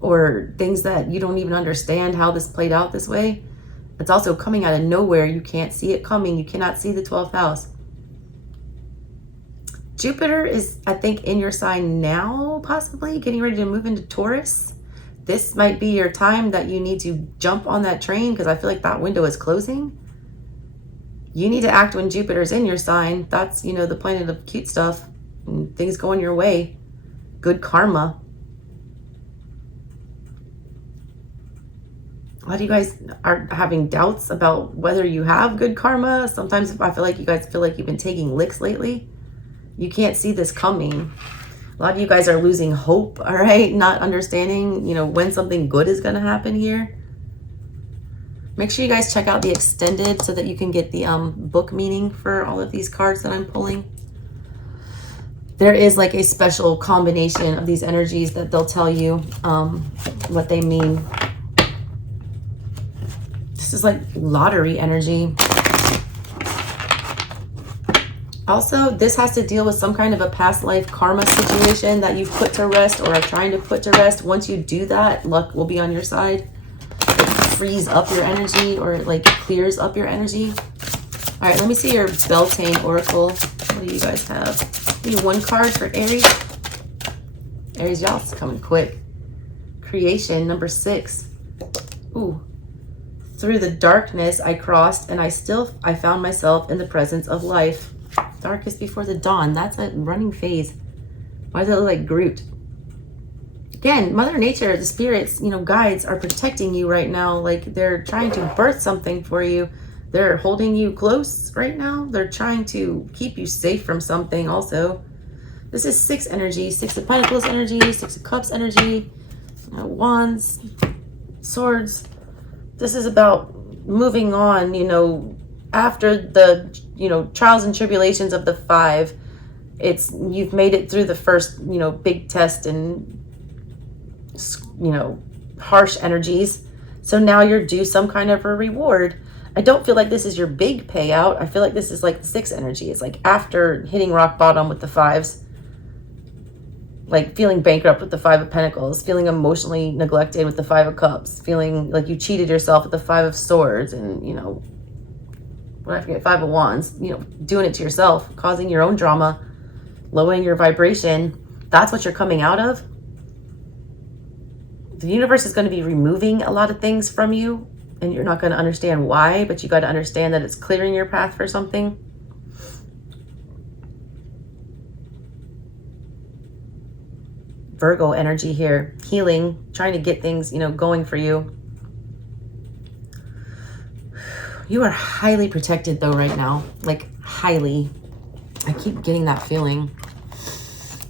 or things that you don't even understand how this played out this way. It's also coming out of nowhere. You can't see it coming. You cannot see the 12th house. Jupiter is, I think, in your sign now, possibly getting ready to move into Taurus. This might be your time that you need to jump on that train because I feel like that window is closing. You need to act when Jupiter's in your sign. That's, you know, the planet of cute stuff and things going your way. Good karma. A lot of you guys are having doubts about whether you have good karma. Sometimes I feel like you guys feel like you've been taking licks lately. You can't see this coming. A lot of you guys are losing hope, all right? Not understanding, you know, when something good is going to happen here. Make sure you guys check out the extended so that you can get the book meaning for all of these cards that I'm pulling. There is like a special combination of these energies that they'll tell you what they mean. This is like lottery energy. Also, this has to deal with some kind of a past life karma situation that you've put to rest or are trying to put to rest. Once you do that, luck will be on your side. It frees up your energy or it like clears up your energy. All right, let me see your Beltane Oracle. What do you guys have? Need one card for Aries. Aries, y'all, it's coming quick. Creation, number 6. Ooh. Through the darkness I crossed and I found myself in the presence of life. Darkest before the dawn. That's a running phase. Why does it look like Groot? Again, Mother Nature, the spirits, you know, guides are protecting you right now. Like they're trying to birth something for you. They're holding you close right now. They're trying to keep you safe from something also. This is 6 energy. 6 of Pentacles energy. 6 of Cups energy. Wands. Swords. This is about moving on, you know, after the, you know, trials and tribulations of the 5. You've made it through the first, you know, big test and, you know, harsh energies. So now you're due some kind of a reward. I don't feel like this is your big payout. I feel like this is like the 6 energy. It's like after hitting rock bottom with the 5s. like feeling bankrupt with the Five of Pentacles, feeling emotionally neglected with the Five of Cups, feeling like you cheated yourself with the Five of Swords, and, you know, when I forget, Five of Wands, you know, doing it to yourself, causing your own drama, lowering your vibration. That's what you're coming out of. The universe is going to be removing a lot of things from you, and you're not going to understand why, but you got to understand that it's clearing your path for something. Virgo energy here, healing, trying to get things, you know, going for you. You are highly protected though right now, like highly. I keep getting that feeling.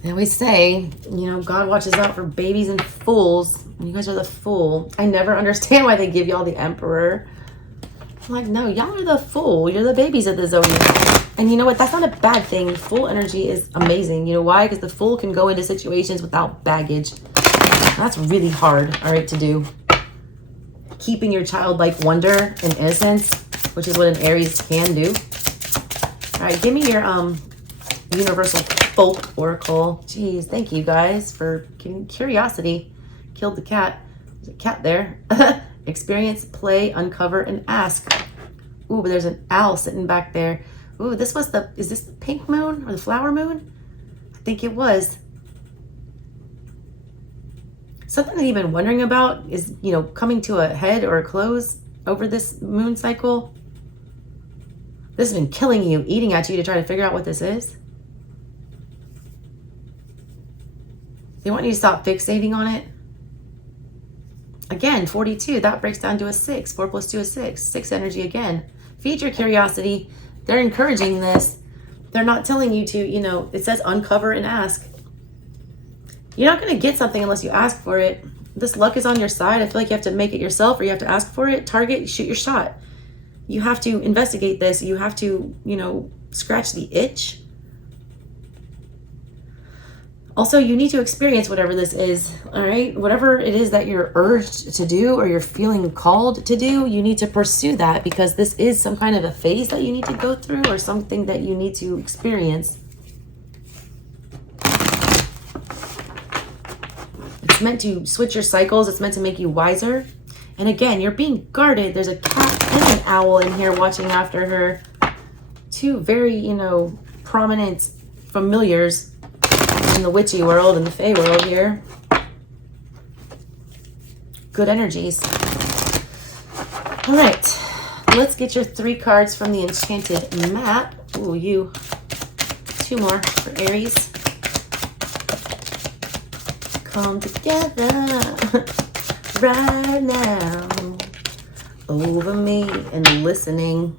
They always say, you know, God watches out for babies and fools. You guys are the fool. I never understand why they give y'all the Emperor. I'm like, no, y'all are the fool. You're the babies of the zodiac. And you know what? That's not a bad thing. Fool energy is amazing. You know why? Because the fool can go into situations without baggage. That's really hard, all right, to do. Keeping your childlike wonder and innocence, which is what an Aries can do. All right, give me your Universal Folk Oracle. Jeez, thank you guys for giving curiosity. Killed the cat. There's a cat there. Experience, play, uncover, and ask. Ooh, but there's an owl sitting back there. Ooh, this was the, is this the pink moon or the flower moon? I think it was. Something that you've been wondering about is, you know, coming to a head or a close over this moon cycle. This has been killing you, eating at you to try to figure out what this is. They want you to stop fixating on it. Again, 42, that breaks down to a 6. 4 plus 2 is 6. 6 energy again. Feed your curiosity. They're encouraging this. They're not telling you to, you know, it says uncover and ask. You're not going to get something unless you ask for it. This luck is on your side. I feel like you have to make it yourself, or you have to ask for it. Target, shoot your shot. You have to investigate this. You have to, you know, scratch the itch. Also, you need to experience whatever this is, all right? Whatever it is that you're urged to do or you're feeling called to do, you need to pursue that, because this is some kind of a phase that you need to go through or something that you need to experience. It's meant to switch your cycles. It's meant to make you wiser. And again, you're being guarded. There's a cat and an owl in here watching after her. Two very, you know, prominent familiars in the witchy world and the fae world here. Good energies. All right, let's get your 3 cards from the Enchanted Map. Ooh, you. 2 more for Aries. Come together right now over me and listening.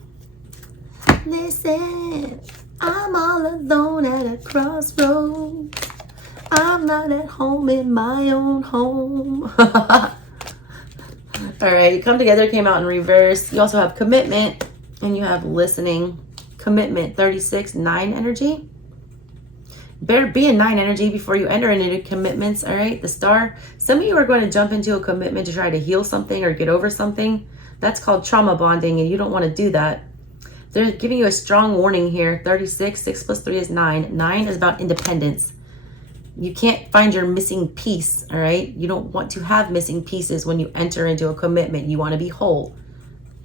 Listen, I'm all alone at a crossroads. I'm not at home in my own home. All right, come together came out in reverse. You also have commitment and you have listening. Commitment, 36, 9 energy. Better be in 9 energy before you enter into commitments, all right? The star. Some of you are going to jump into a commitment to try to heal something or get over something. That's called trauma bonding, and you don't want to do that. They're giving you a strong warning here. 36, 6 plus 3 is 9. 9 is about independence. You can't find your missing piece, all right? You don't want to have missing pieces when you enter into a commitment. You want to be whole.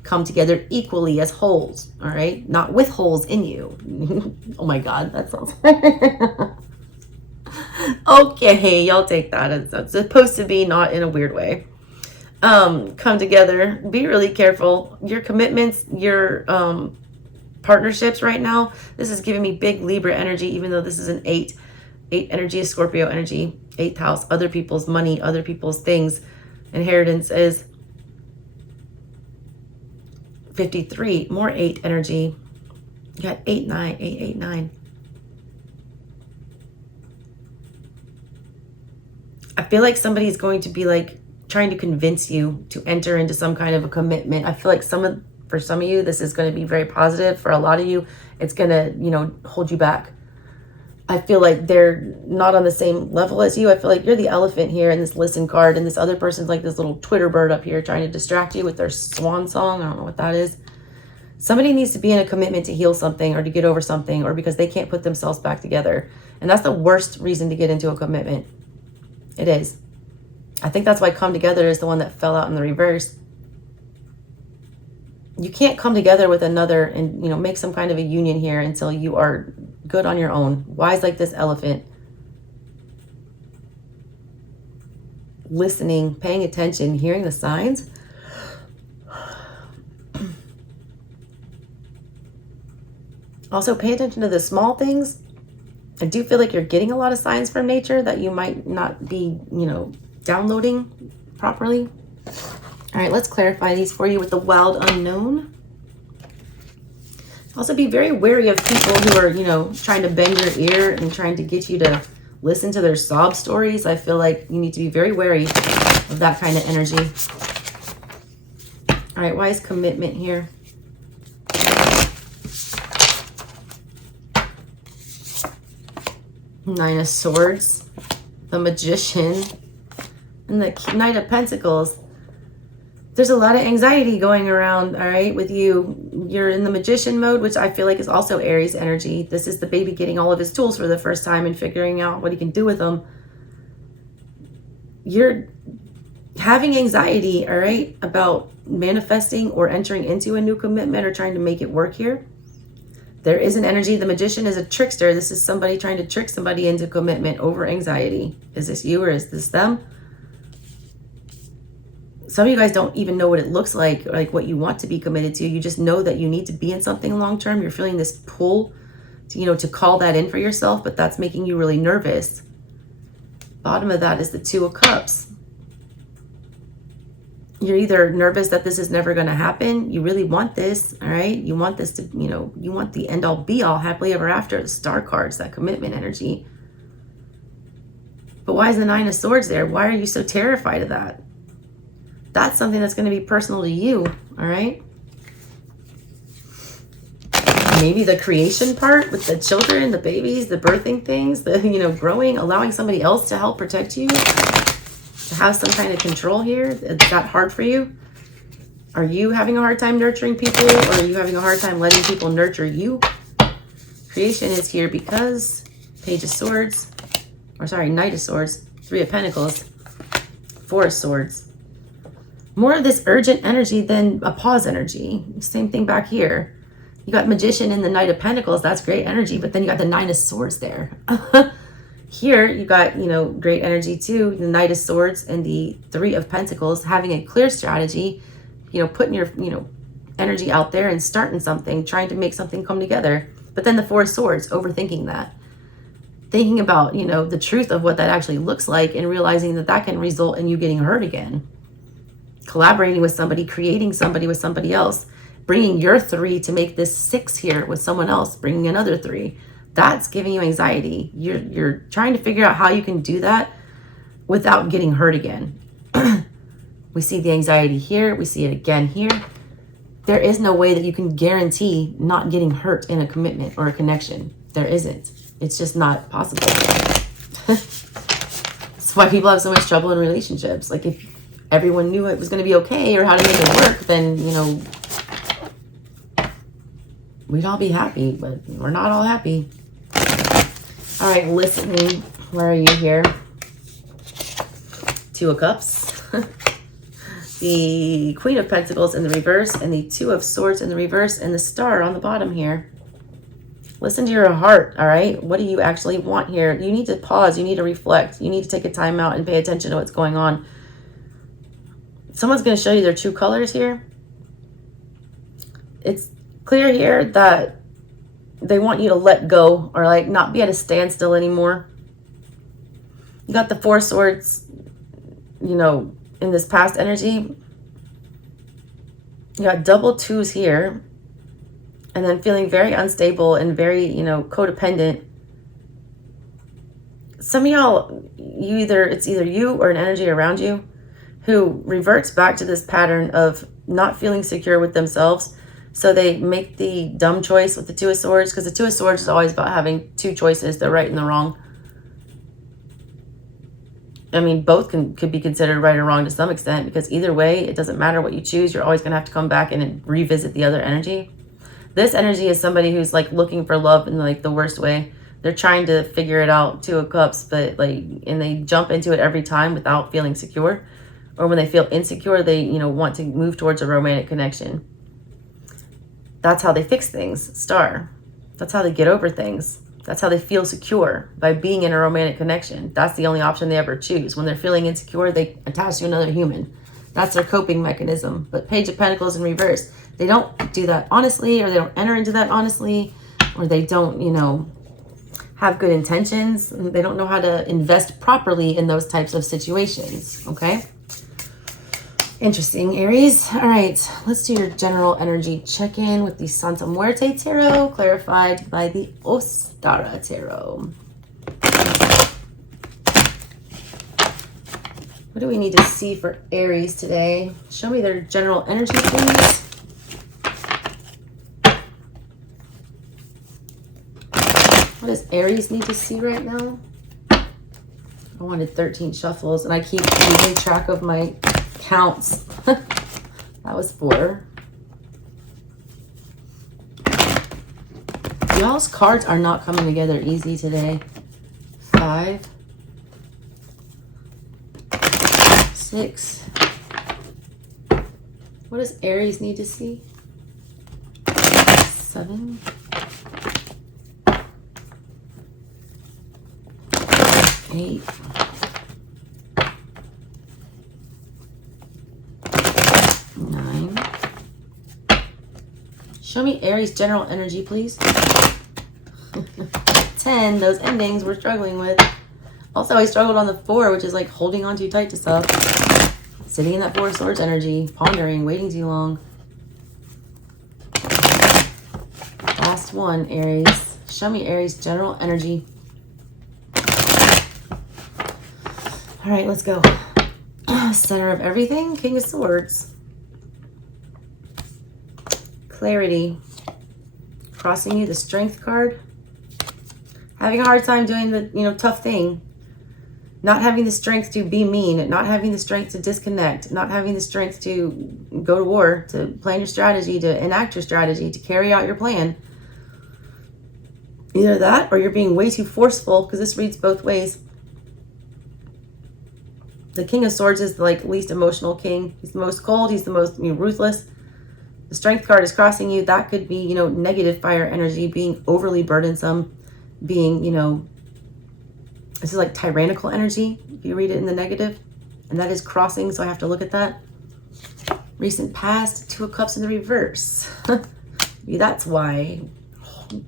Come together equally as wholes, all right? Not with holes in you. Oh my God, that sounds... Okay, y'all take that. It's supposed to be, not in a weird way. Come together. Be really careful. Your commitments, your partnerships right now, this is giving me big Libra energy, even though this is an 8. 8 energy is Scorpio energy. 8th house, other people's money, other people's things. Inheritance is 53, more 8 energy. You got 8, 9, 8, 8, 9. I feel like somebody's going to be like trying to convince you to enter into some kind of a commitment. I feel like for some of you, this is going to be very positive. For a lot of you, it's going to, you know, hold you back. I feel like they're not on the same level as you. I feel like you're the elephant here in this listen card, and this other person's like this little Twitter bird up here trying to distract you with their swan song. I don't know what that is. Somebody needs to be in a commitment to heal something or to get over something, or because they can't put themselves back together. And that's the worst reason to get into a commitment. It is. I think that's why come together is the one that fell out in the reverse. You can't come together with another and, you know, make some kind of a union here until you are good on your own. Wise like this elephant. Listening, paying attention, hearing the signs. Also, pay attention to the small things. I do feel like you're getting a lot of signs from nature that you might not be, you know, downloading properly. All right, let's clarify these for you with the wild unknown. Also, be very wary of people who are, you know, trying to bend your ear and trying to get you to listen to their sob stories. I feel like you need to be very wary of that kind of energy. All right, why is commitment here? Nine of Swords, the Magician, and the Knight of Pentacles. There's a lot of anxiety going around, all right, with you. You're in the Magician mode, which I feel like is also Aries energy. This is the baby getting all of his tools for the first time and figuring out what he can do with them. You're having anxiety, all right, about manifesting or entering into a new commitment or trying to make it work here. There is an energy. The Magician is a trickster. This is somebody trying to trick somebody into commitment over anxiety. Is this you or is this them? Some of you guys don't even know what it looks like what you want to be committed to. You just know that you need to be in something long term. You're feeling this pull to, you know, to call that in for yourself, but that's making you really nervous. Bottom of that is the Two of Cups. You're either nervous that this is never going to happen. You really want this, all right? You want this to, you know, you want the end all be all, happily ever after. The Star cards, that commitment energy. But why is the Nine of Swords there? Why are you so terrified of that? That's something that's going to be personal to you, all right? Maybe the creation part with the children, the babies, the birthing things, the, you know, growing, allowing somebody else to help protect you. To have some kind of control here. Is that hard for you? Are you having a hard time nurturing people, or are you having a hard time letting people nurture you? Creation is here because Page of Swords, or sorry, Knight of Swords, Three of Pentacles, Four of Swords. More of this urgent energy than a pause energy. Same thing back here. You got Magician and the Knight of Pentacles. That's great energy, but then you got the Nine of Swords there. Here, you got, you know, great energy too. The Knight of Swords and the Three of Pentacles, having a clear strategy, you know, putting your, you know, energy out there and starting something, trying to make something come together. But then the Four of Swords, overthinking that. Thinking about, you know, the truth of what that actually looks like and realizing that that can result in you getting hurt again. Collaborating with somebody, creating somebody with somebody else, bringing your three to make this six here with someone else, bringing another three. That's giving you anxiety. You're trying to figure out how you can do that without getting hurt again. We see the anxiety here. We see it again here. There is no way that you can guarantee not getting hurt in a commitment or a connection. There isn't. It's just not possible. That's why people have so much trouble in relationships. Like, if everyone knew it was going to be okay or how to make it work, then, you know, we'd all be happy, but we're not all happy. All right, listening. Where are you here? Two of Cups. The Queen of Pentacles in the reverse and the Two of Swords in the reverse and the Star on the bottom here. Listen to your heart, all right? What do you actually want here? You need to pause. You need to reflect. You need to take a time out and pay attention to what's going on. Someone's going to show you their true colors here. It's clear here that they want you to let go or like not be at a standstill anymore. You got the Four of Swords, you know, in this past energy. You got double twos here. And then feeling very unstable and very, you know, codependent. Some of y'all, it's either you or an energy around you who reverts back to this pattern of not feeling secure with themselves. So they make the dumb choice with the Two of Swords, because the Two of Swords is always about having two choices, the right and the wrong. I mean, both could be considered right or wrong to some extent, because either way, it doesn't matter what you choose. You're always going to have to come back and revisit the other energy. This energy is somebody who's like looking for love in like the worst way. They're trying to figure it out, Two of Cups, but like, and they jump into it every time without feeling secure. Or when they feel insecure, they, you know, want to move towards a romantic connection. That's how they fix things, Star. That's how they get over things. That's how they feel secure, by being in a romantic connection. That's the only option they ever choose. When they're feeling insecure, they attach to another human. That's their coping mechanism. But Page of Pentacles in reverse, they don't do that honestly, or they don't enter into that honestly, or they don't, you know, have good intentions. They don't know how to invest properly in those types of situations, okay? Interesting, Aries. All right, let's do your general energy check-in with the Santa Muerte Tarot, clarified by the Ostara Tarot. What do we need to see for Aries today? Show me their general energy, please. What does Aries need to see right now? I wanted 13 shuffles, and I keep losing track of my counts. That was 4. Y'all's cards are not coming together easy today. 5, 6. What does Aries need to see? 7. 8. 9. Show me Aries general energy, please. 10. Those endings we're struggling with. Also, I struggled on the 4, which is like holding on too tight to stuff. Sitting in that 4 of Swords energy. Pondering. Waiting too long. Last one, Aries. Show me Aries general energy. All right, let's go. Center of everything. King of Swords. Clarity. Crossing you, the Strength card. Having a hard time doing the, you know, tough thing. Not having the strength to be mean. Not having the strength to disconnect. Not having the strength to go to war. To plan your strategy. To enact your strategy. To carry out your plan. Either that, or you're being way too forceful, because this reads both ways. The King of Swords is the like least emotional king. He's the most cold. He's the most, you know, ruthless. The Strength card is crossing you. That could be, you know, negative fire energy, being overly burdensome, being, you know, this is like tyrannical energy if you read it in the negative. And that is crossing, so I have to look at that. Recent past, 2 of Cups in the reverse. Maybe that's why.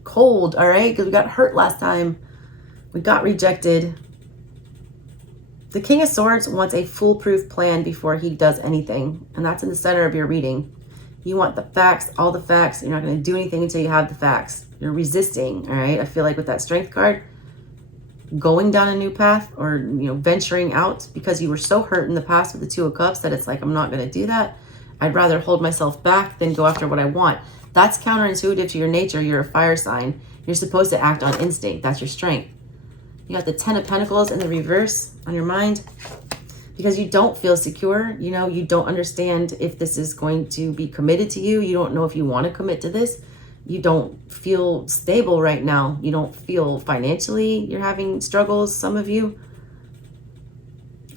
Cold, all right? Because we got hurt last time. We got rejected. The King of Swords wants a foolproof plan before he does anything. And that's in the center of your reading. You want the facts, all the facts. You're not going to do anything until you have the facts. You're resisting, all right? I feel like with that Strength card, going down a new path, or, you know, venturing out because you were so hurt in the past with the 2 of Cups that it's like, I'm not going to do that. I'd rather hold myself back than go after what I want. That's counterintuitive to your nature. You're a fire sign. You're supposed to act on instinct. That's your strength. You got the 10 of Pentacles in the reverse on your mind because you don't feel secure. You know, you don't understand if this is going to be committed to you. You don't know if you want to commit to this. You don't feel stable right now. You don't feel financially. You're having struggles, some of you.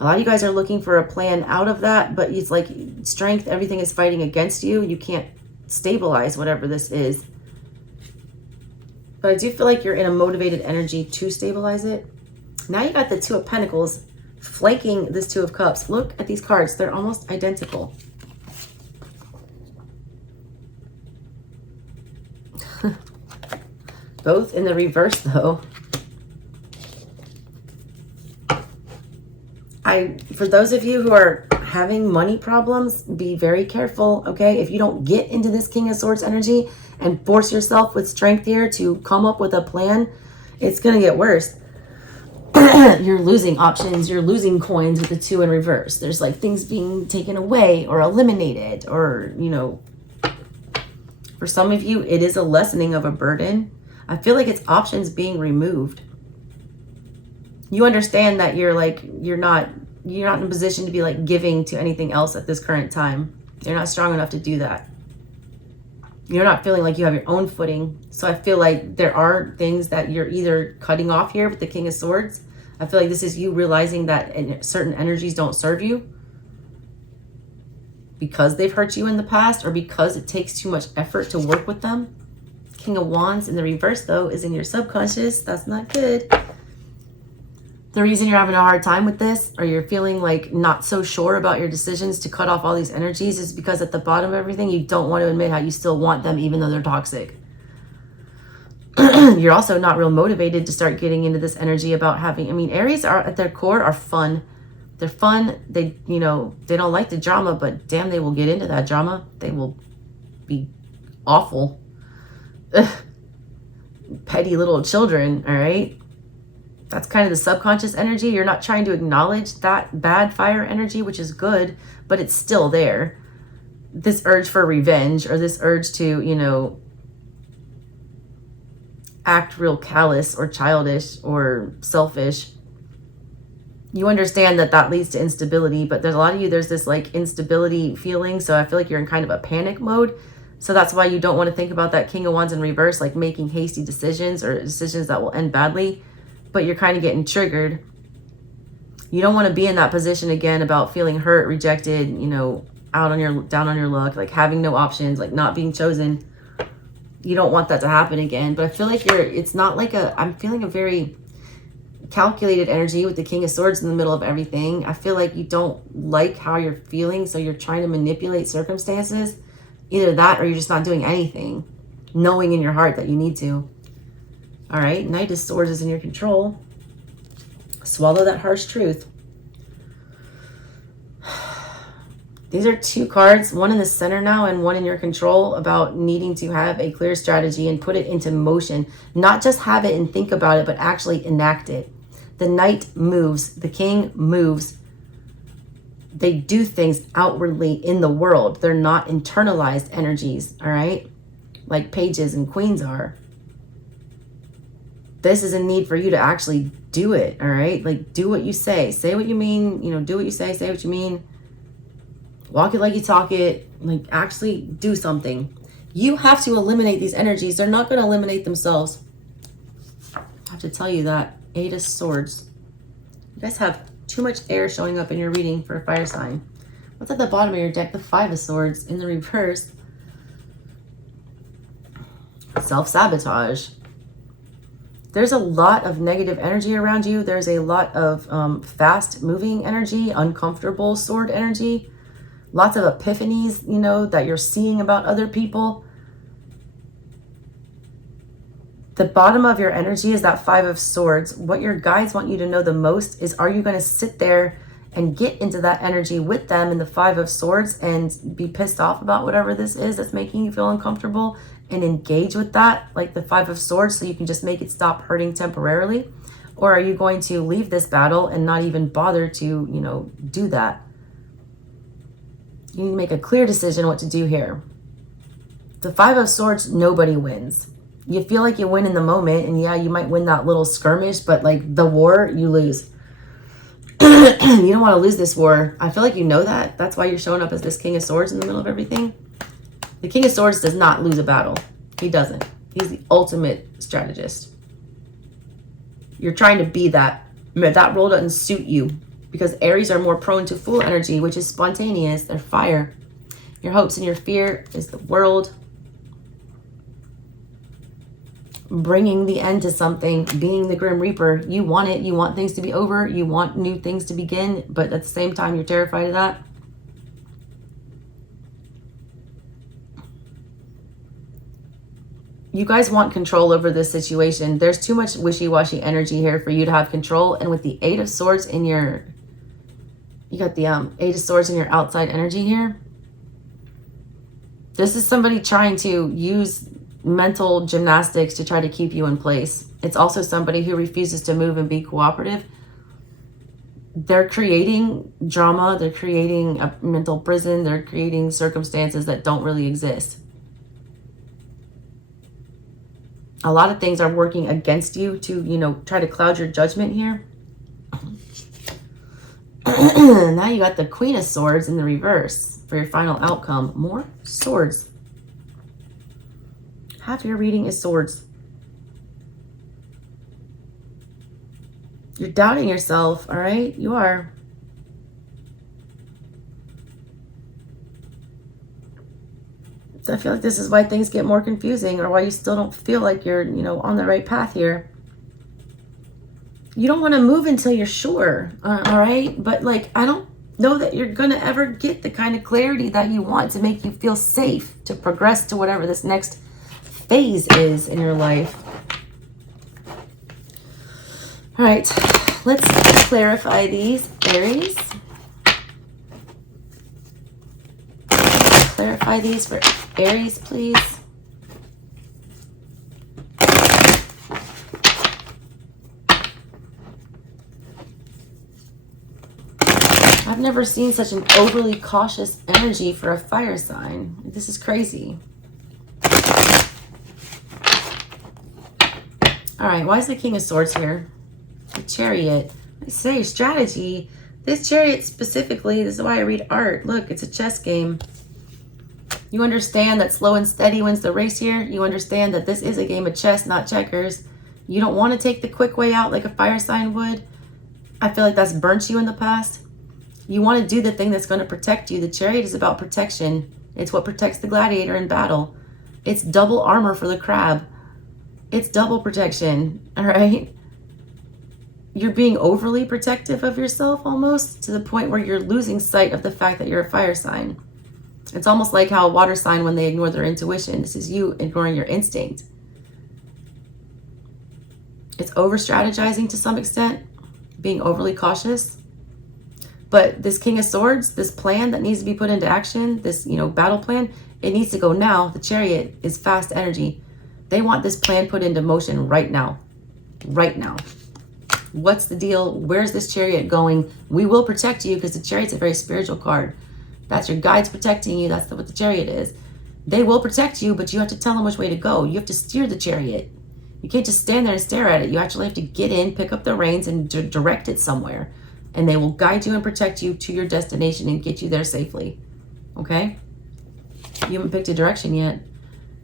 A lot of you guys are looking for a plan out of that, but it's like strength, everything is fighting against you. You can't stabilize whatever this is. But I do feel like you're in a motivated energy to stabilize it. Now you got the 2 of Pentacles flanking this 2 of Cups. Look at these cards. They're almost identical. Both in the reverse, though. For those of you who are having money problems, be very careful, okay? If you don't get into this King of Swords energy and force yourself with strength here to come up with a plan, it's going to get worse. You're losing options. You're losing coins with the 2 in reverse. There's like things being taken away or eliminated, or, you know, for some of you, it is a lessening of a burden. I feel like it's options being removed. You understand that you're not in a position to be like giving to anything else at this current time. You're not strong enough to do that. You're not feeling like you have your own footing. So I feel like there are things that you're either cutting off here with the King of Swords. I feel like this is you realizing that certain energies don't serve you because they've hurt you in the past, or because it takes too much effort to work with them. King of Wands in the reverse, though, is in your subconscious. That's not good. The reason you're having a hard time with this, or you're feeling like not so sure about your decisions to cut off all these energies, is because at the bottom of everything, you don't want to admit how you still want them, even though they're toxic. You're also not real motivated to start getting into this energy about having, I mean, Aries are at their core are fun. They're fun. They, you know, they don't like the drama, but damn, they will get into that drama. They will be awful. Petty little children, all right? That's kind of the subconscious energy. You're not trying to acknowledge that bad fire energy, which is good, but it's still there. This urge for revenge, or this urge to, you know, act real callous or childish or selfish. You understand that that leads to instability, but there's a lot of you, there's this like instability feeling. So I feel like you're in kind of a panic mode. So that's why you don't want to think about that King of Wands in reverse, like making hasty decisions or decisions that will end badly, but you're kind of getting triggered. You don't want to be in that position again about feeling hurt, rejected, you know, down on your luck, like having no options, like not being chosen. You don't want that to happen again. But I feel like it's not like I'm feeling a very calculated energy with the King of Swords in the middle of everything. I feel like you don't like how you're feeling, so you're trying to manipulate circumstances. Either that, or you're just not doing anything, knowing in your heart that you need to. All right, Knight of Swords is in your control. Swallow that harsh truth. These are two cards, one in the center now and one in your control, about needing to have a clear strategy and put it into motion. Not just have it and think about it, but actually enact it. The Knight moves. The King moves. They do things outwardly in the world. They're not internalized energies, all right? Like pages and queens are. This is a need for you to actually do it, all right? Like, do what you say. Say what you mean, you know, do what you say what you mean. Walk it like you talk it. Like, actually do something. You have to eliminate these energies. They're not going to eliminate themselves. I have to tell you that. Eight of Swords. You guys have too much air showing up in your reading for a fire sign. What's at the bottom of your deck? The Five of Swords in the reverse. Self-sabotage. There's a lot of negative energy around you. There's a lot of fast-moving energy, uncomfortable sword energy. Lots of epiphanies, you know, that you're seeing about other people. The bottom of your energy is that Five of Swords. What your guides want you to know the most is, are you going to sit there and get into that energy with them in the Five of Swords and be pissed off about whatever this is that's making you feel uncomfortable and engage with that, like the Five of Swords, so you can just make it stop hurting temporarily? Or are you going to leave this battle and not even bother to, you know, do that? You need to make a clear decision what to do here. The Five of Swords, nobody wins. You feel like you win in the moment, and yeah, you might win that little skirmish, but like the war, you lose. You don't want to lose this war. I feel like you know that. That's why you're showing up as this King of Swords in the middle of everything. The King of Swords does not lose a battle. He doesn't. He's the ultimate strategist. You're trying to be that. That role doesn't suit you, because Aries are more prone to Fool energy, which is spontaneous. They're fire. Your hopes and your fear is the world. Bringing the end to something, being the Grim Reaper. You want it. You want things to be over. You want new things to begin, but at the same time, you're terrified of that. You guys want control over this situation. There's too much wishy-washy energy here for you to have control. And with the Eight of Swords in your, you got the Eight of Swords in your outside energy here. This is somebody trying to use mental gymnastics to try to keep you in place. It's also somebody who refuses to move and be cooperative. They're creating drama. They're creating a mental prison. They're creating circumstances that don't really exist. A lot of things are working against you to, you know, try to cloud your judgment here. Now you got the Queen of Swords in the reverse for your final outcome. More swords. Half your reading is swords. You're doubting yourself, all right? You are. So I feel like this is why things get more confusing, or why you still don't feel like you're, you know, on the right path here. You don't want to move until you're sure, all right? But like, I don't know that you're going to ever get the kind of clarity that you want to make you feel safe to progress to whatever this next phase is in your life. All right, let's clarify these, Aries. Clarify these for Aries, please. I've never seen such an overly cautious energy for a fire sign. This is crazy. All right, why is the King of Swords here? The Chariot. I say strategy. This Chariot specifically, this is why I read art. Look, it's a chess game. You understand that slow and steady wins the race here. You understand that this is a game of chess, not checkers. You don't want to take the quick way out like a fire sign would. I feel like that's burnt you in the past. You want to do the thing that's going to protect you. The Chariot is about protection. It's what protects the gladiator in battle. It's double armor for the crab. It's double protection, all right? You're being overly protective of yourself almost to the point where you're losing sight of the fact that you're a fire sign. It's almost like how a water sign, when they ignore their intuition, this is you ignoring your instinct. It's over-strategizing to some extent, being overly cautious. But this King of Swords, this plan that needs to be put into action, this, you know, battle plan, it needs to go now. The Chariot is fast energy. They want this plan put into motion right now. Right now. What's the deal? Where's this Chariot going? We will protect you, because the Chariot's a very spiritual card. That's your guides protecting you. That's what the Chariot is. They will protect you, but you have to tell them which way to go. You have to steer the Chariot. You can't just stand there and stare at it. You actually have to get in, pick up the reins, and direct it somewhere. And they will guide you and protect you to your destination and get you there safely. Okay? You haven't picked a direction yet.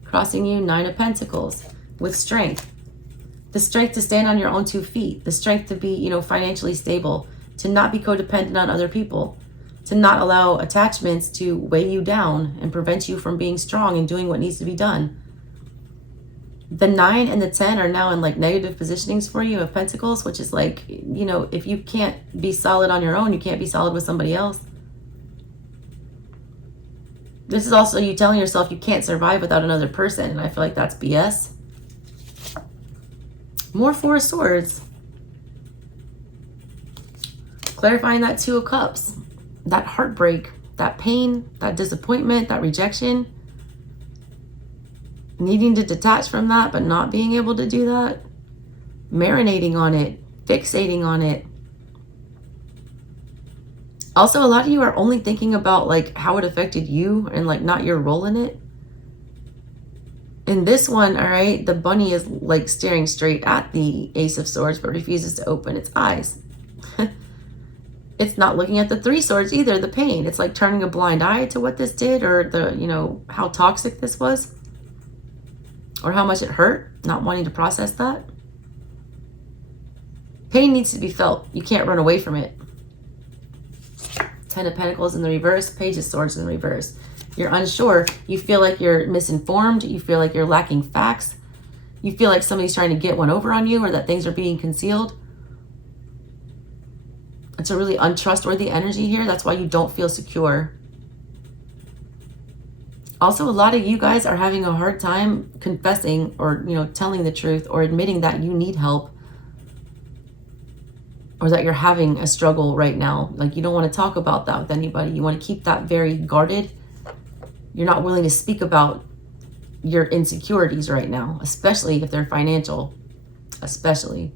Crossing you, 9 of Pentacles with strength. The strength to stand on your own 2 feet. The strength to be, you know, financially stable. To not be codependent on other people. To not allow attachments to weigh you down and prevent you from being strong and doing what needs to be done. The 9 and the 10 are now in like negative positionings for you of Pentacles, which is like, you know, if you can't be solid on your own, you can't be solid with somebody else. This is also you telling yourself you can't survive without another person, and I feel like that's BS. More 4 of Swords. Clarifying that 2 of Cups. That heartbreak, that pain, that disappointment, that rejection. Needing to detach from that, but not being able to do that. Marinating on it, fixating on it. Also, a lot of you are only thinking about like how it affected you and like not your role in it. In this one, all right, the bunny is like staring straight at the Ace of Swords, but refuses to open its eyes. It's not looking at the 3 swords either, the pain. It's like turning a blind eye to what this did, or the, you know, how toxic this was, or how much it hurt, not wanting to process that. Pain needs to be felt. You can't run away from it. 10 of Pentacles in the reverse, Page of Swords in the reverse. You're unsure. You feel like you're misinformed. You feel like you're lacking facts. You feel like somebody's trying to get one over on you, or that things are being concealed. It's a really untrustworthy energy here. That's why you don't feel secure. Also, a lot of you guys are having a hard time confessing or, you know, telling the truth or admitting that you need help, or that you're having a struggle right now. Like, you don't want to talk about that with anybody. You want to keep that very guarded. You're not willing to speak about your insecurities right now, especially if they're financial, especially.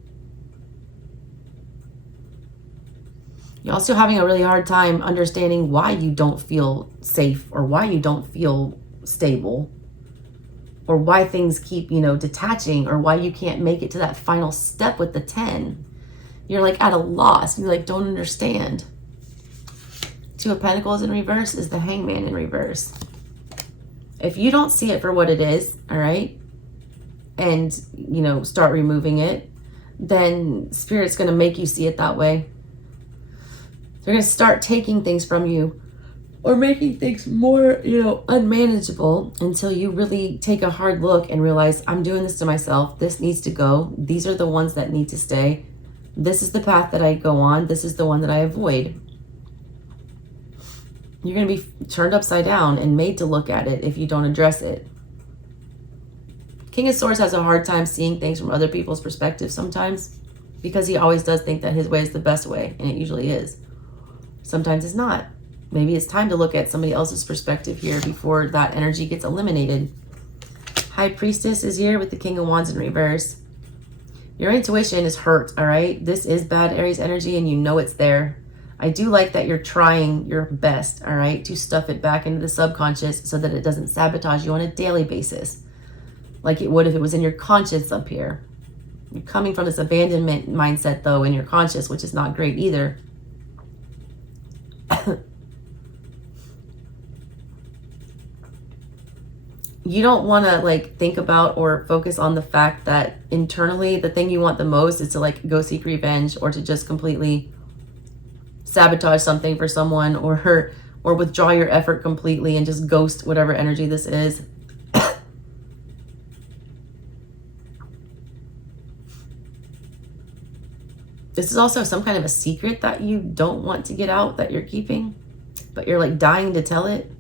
You're also having a really hard time understanding why you don't feel safe, or why you don't feel stable, or why things keep, you know, detaching, or why you can't make it to that final step with the 10. You're like at a loss. You like don't understand. 2 of Pentacles in reverse is the Hangman in reverse. If you don't see it for what it is, all right, and, you know, start removing it, then Spirit's going to make you see it that way. They're going to start taking things from you or making things more, you know, unmanageable until you really take a hard look and realize, I'm doing this to myself. This needs to go. These are the ones that need to stay. This is the path that I go on. This is the one that I avoid. You're going to be turned upside down and made to look at it if you don't address it. King of Swords has a hard time seeing things from other people's perspective sometimes, because he always does think that his way is the best way, and it usually is. Sometimes it's not. Maybe it's time to look at somebody else's perspective here before that energy gets eliminated. High Priestess is here with the King of Wands in reverse. Your intuition is hurt, all right? This is bad Aries energy, and you know it's there. I do like that you're trying your best, all right, to stuff it back into the subconscious so that it doesn't sabotage you on a daily basis, like it would if it was in your conscious up here. You're coming from this abandonment mindset, though, in your conscious, which is not great either. You don't want to, like, think about or focus on the fact that internally the thing you want the most is to, like, go seek revenge or to just completely sabotage something for someone, or withdraw your effort completely and just ghost whatever energy this is. This is also some kind of a secret that you don't want to get out, that you're keeping, but you're like dying to tell it,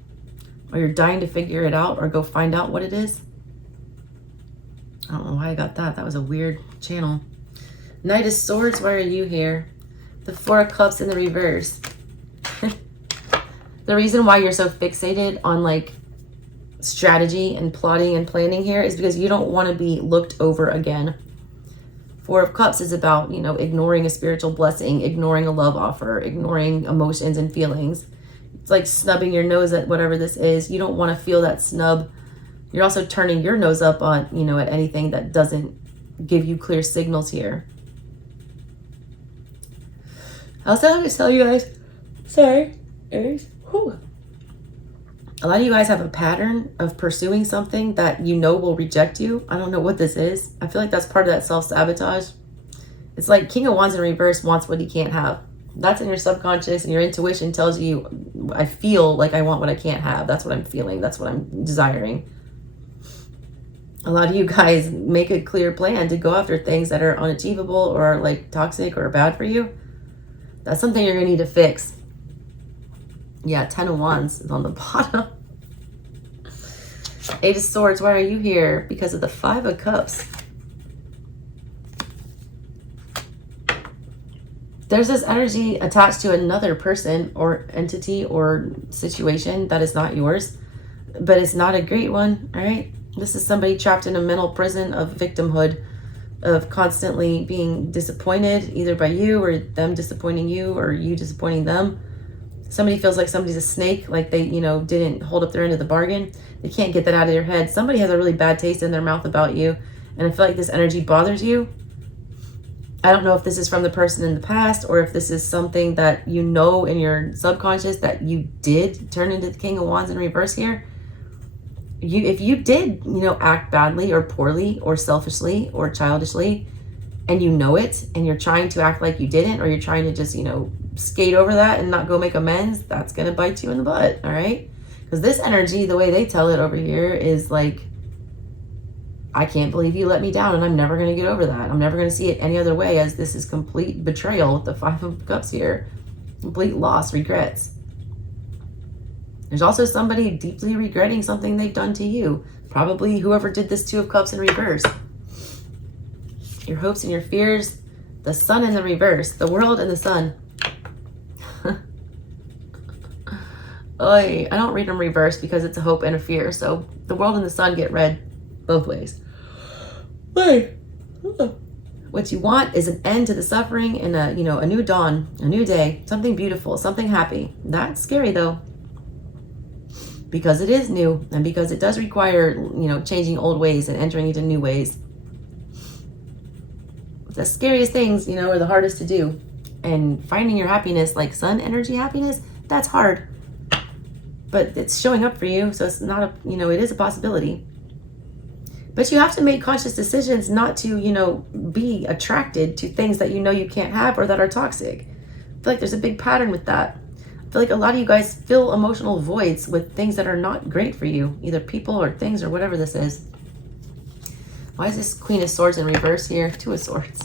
or you're dying to figure it out or go find out what it is. I don't know why I got that. That was a weird channel. Knight of Swords, why are you here? The Four of Cups in the reverse. The reason why you're so fixated on, like, strategy and plotting and planning here is because you don't want to be looked over again. Four of Cups is about, you know, ignoring a spiritual blessing, ignoring a love offer, ignoring emotions and feelings. It's like snubbing your nose at whatever this is. You don't want to feel that snub. You're also turning your nose up on, you know, at anything that doesn't give you clear signals here. I also have to tell you guys, sorry, Aries, whew. A lot of you guys have a pattern of pursuing something that you know will reject you. I don't know what this is. I feel like that's part of that self-sabotage. It's like King of Wands in reverse wants what he can't have. That's in your subconscious, and your intuition tells you, I feel like I want what I can't have. That's what I'm feeling. That's what I'm desiring. A lot of you guys make a clear plan to go after things that are unachievable or are, like, toxic or bad for you. That's something you're going to need to fix. Yeah, 10 of Wands is on the bottom. Eight of Swords, why are you here? Because of the Five of Cups. There's this energy attached to another person or entity or situation that is not yours, but it's not a great one, all right? This is somebody trapped in a mental prison of victimhood, of constantly being disappointed either by you or them disappointing you or you disappointing them. Somebody feels like somebody's a snake, like they, you know, didn't hold up their end of the bargain. They can't get that out of their head. Somebody has a really bad taste in their mouth about you, and I feel like this energy bothers you. I don't know if this is from the person in the past or if this is something that you know in your subconscious that you did turn into the King of Wands in reverse here. If you did, you know, act badly or poorly or selfishly or childishly, and you know it, and you're trying to act like you didn't, or you're trying to just, you know, skate over that and not go make amends, that's going to bite you in the butt, all right? Because this energy, the way they tell it over here is like, I can't believe you let me down, and I'm never going to get over that. I'm never going to see it any other way, as this is complete betrayal with the Five of Cups here. Complete loss, regrets. There's also somebody deeply regretting something they've done to you. Probably whoever did this Two of Cups in reverse. Your hopes and your fears. The Sun in the reverse. The World and the Sun. I don't read them reverse because it's a hope and a fear. So the World and the Sun get read both ways. What you want is an end to the suffering and a, you know, a new dawn, a new day, something beautiful, something happy. That's scary though, because it is new and because it does require, you know, changing old ways and entering into new ways. The scariest things, you know, are the hardest to do. And finding your happiness, like Sun energy happiness, that's hard. But it's showing up for you, so it's not a, you know, it is a possibility. But you have to make conscious decisions not to, you know, be attracted to things that you know you can't have or that are toxic. I feel like there's a big pattern with that. I feel like a lot of you guys fill emotional voids with things that are not great for you, either people or things or whatever this is. Why is this Queen of Swords in reverse here? Two of Swords.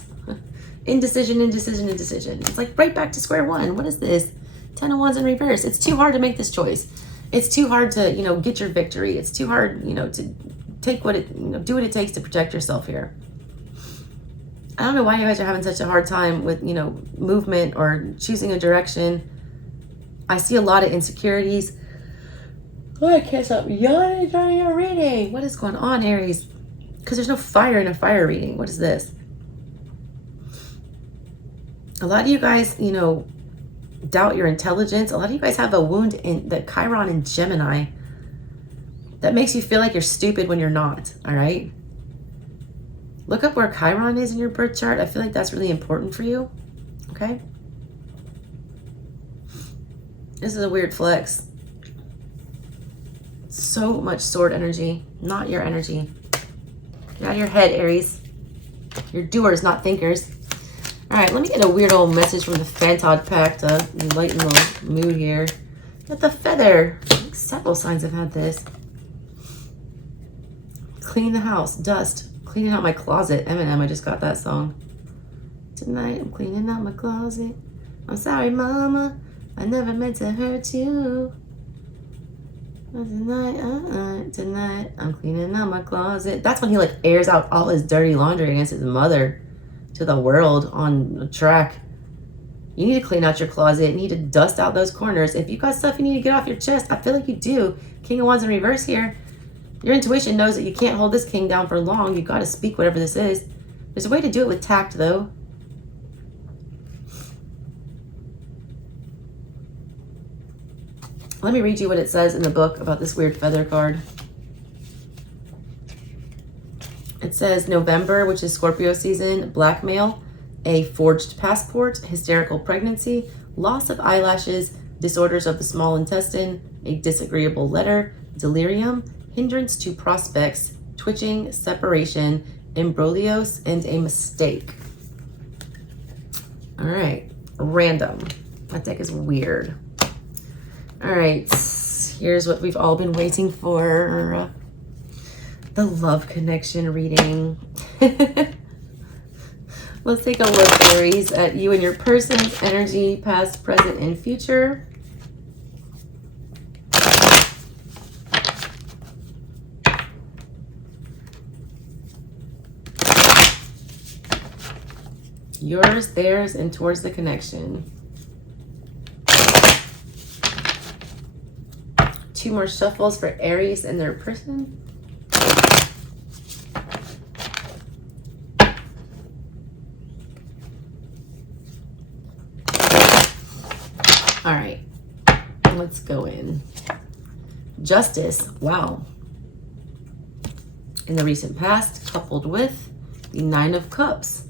Indecision, indecision, indecision. It's like right back to square one. What is this? 10 of Wands in reverse. It's too hard to make this choice. It's too hard to, you know, get your victory. It's too hard, you know, to take what it, you know, do what it takes to protect yourself here. I don't know why you guys are having such a hard time with, you know, movement or choosing a direction. I see a lot of insecurities. Oh, I can't stop yawning during your reading. What is going on, Aries? Because there's no fire in a fire reading. What is this? A lot of you guys, you know, doubt your intelligence. A lot of you guys have a wound in the Chiron in Gemini that makes you feel like you're stupid when you're not, all right? Look up where Chiron is in your birth chart. I feel like that's really important for you, okay? This is a weird flex. So much sword energy, not your energy. Get out of your head, Aries. You're doers, not thinkers. All right, let me get a weird old message from the Fantod pack to lighten the mood here. Got the feather. I think several signs have had this. Clean the house, dust. Cleaning out my closet. Eminem, I just got that song. Tonight I'm cleaning out my closet. I'm sorry, mama. I never meant to hurt you. Tonight I'm cleaning out my closet. That's when he like airs out all his dirty laundry against his mother to the world on a track. You need to clean out your closet. You need to dust out those corners. If you got stuff you need to get off your chest, I feel like you do. King of Wands in reverse here. Your intuition knows that you can't hold this king down for long. You got to speak whatever this is. There's a way to do it with tact, though. Let me read you what it says in the book about this weird feather card. It says November, which is Scorpio season, blackmail, a forged passport, hysterical pregnancy, loss of eyelashes, disorders of the small intestine, a disagreeable letter, delirium, hindrance to prospects, twitching, separation, imbroglios, and a mistake. All right, random. That deck is weird. All right, here's what we've all been waiting for. The love connection reading. Let's take a look, Aries, at you and your person's energy, past, present, and future. Yours, theirs, and towards the connection. Two more shuffles for Aries and their person. All right, let's go in. Justice, wow. In the recent past, coupled with the Nine of Cups.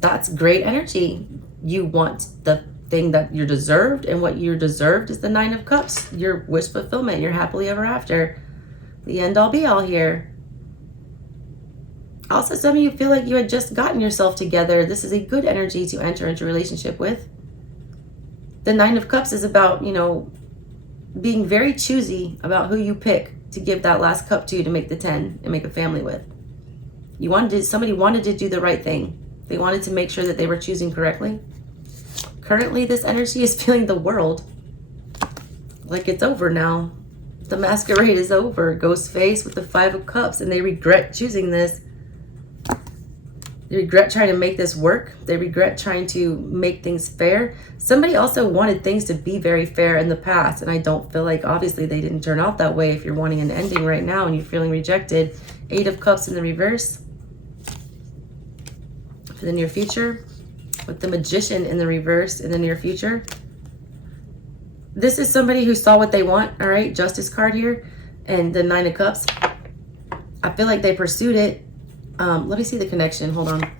That's great energy. You want the thing that you're deserved, and what you're deserved is the Nine of Cups. Your wish fulfillment, your happily ever after. The end all be all here. Also, some of you feel like you had just gotten yourself together. This is a good energy to enter into a relationship with. The Nine of Cups is about, you know, being very choosy about who you pick to give that last cup to make the 10 and make a family with. Somebody wanted to do the right thing. They wanted to make sure that they were choosing correctly. Currently, this energy is feeling the world like it's over now. The masquerade is over. Ghost face with the Five of Cups, and they regret choosing this. They regret trying to make this work. They regret trying to make things fair. Somebody also wanted things to be very fair in the past, and I don't feel like, obviously, they didn't turn out that way. If you're wanting an ending right now and you're feeling rejected, Eight of Cups in the reverse. For the near future, with the Magician in the reverse in the near future. This is somebody who saw what they want, all right? Justice card here, and the Nine of Cups. I feel like they pursued it. Let me see the connection. Hold on.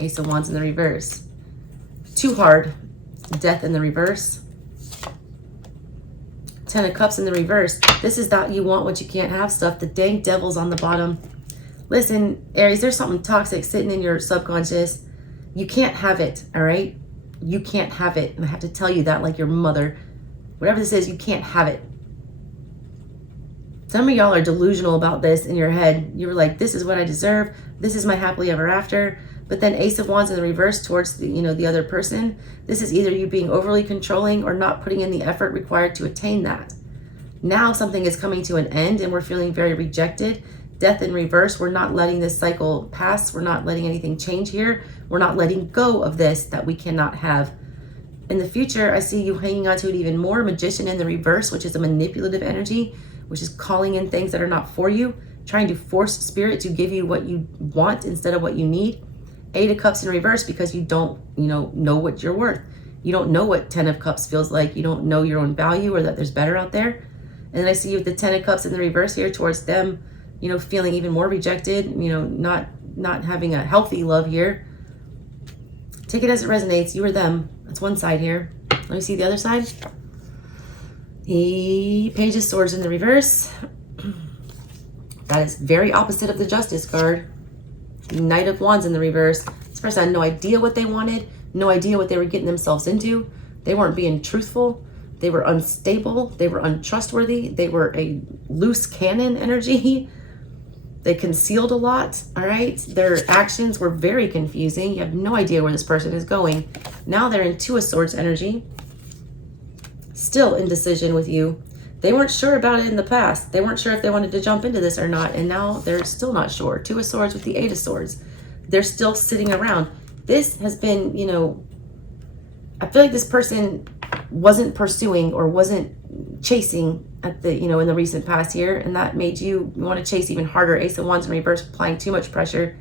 Ace of Wands in the reverse. Too hard. Death in the reverse. Ten of Cups in the reverse. This is that you want what you can't have stuff. The dang devil's on the bottom. Listen, Aries, there's something toxic sitting in your subconscious. You can't have it, all right? You can't have it. And I have to tell you that like your mother. Whatever this is, you can't have it. Some of y'all are delusional about this in your head. You were like, this is what I deserve. This is my happily ever after. But then Ace of Wands in the reverse towards the, the other person. This is either you being overly controlling or not putting in the effort required to attain that. Now something is coming to an end and we're feeling very rejected. Death in reverse. We're not letting this cycle pass. We're not letting anything change here. We're not letting go of this that we cannot have. In the future, I see you hanging on to it even more. Magician in the reverse, which is a manipulative energy, which is calling in things that are not for you, trying to force spirit to give you what you want instead of what you need. Eight of Cups in reverse because you don't, know what you're worth. You don't know what Ten of Cups feels like. You don't know your own value or that there's better out there. And then I see you with the Ten of Cups in the reverse here towards them, feeling even more rejected, not having a healthy love here. Take it as it resonates. You or them. That's one side here. Let me see the other side. The Page of Swords in the reverse. That is very opposite of the Justice card. Knight of Wands in the reverse. This person had no idea what they wanted, no idea what they were getting themselves into. They weren't being truthful. They were unstable. They were untrustworthy. They were a loose cannon energy. They concealed a lot, all right? Their actions were very confusing. You have no idea where this person is going. Now they're in Two of Swords energy. Still indecision with you. They weren't sure about it in the past. They weren't sure if they wanted to jump into this or not. And now they're still not sure. Two of Swords with the Eight of Swords. They're still sitting around. This has been, I feel like this person wasn't pursuing or wasn't chasing at the, in the recent past here. And that made you want to chase even harder. Ace of Wands in reverse, applying too much pressure.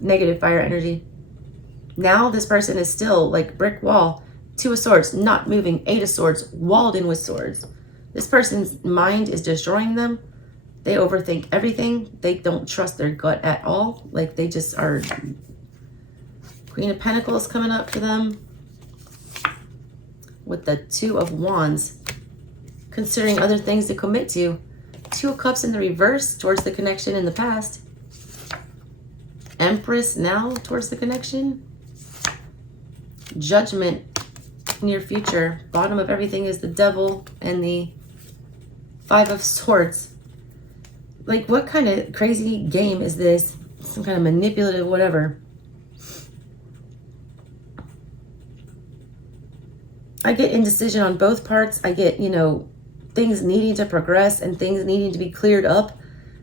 Negative fire energy. Now this person is still like brick wall. Two of Swords, not moving. Eight of Swords, walled in with swords. This person's mind is destroying them. They overthink everything. They don't trust their gut at all. Like they just are. Queen of Pentacles coming up for them. With the Two of Wands. Considering other things to commit to. Two of Cups in the reverse towards the connection in the past. Empress now towards the connection. Judgment. Near future. Bottom of everything is the Devil and the Five of Swords. Like, what kind of crazy game is this? Some kind of manipulative whatever. I get indecision on both parts. I get, things needing to progress and things needing to be cleared up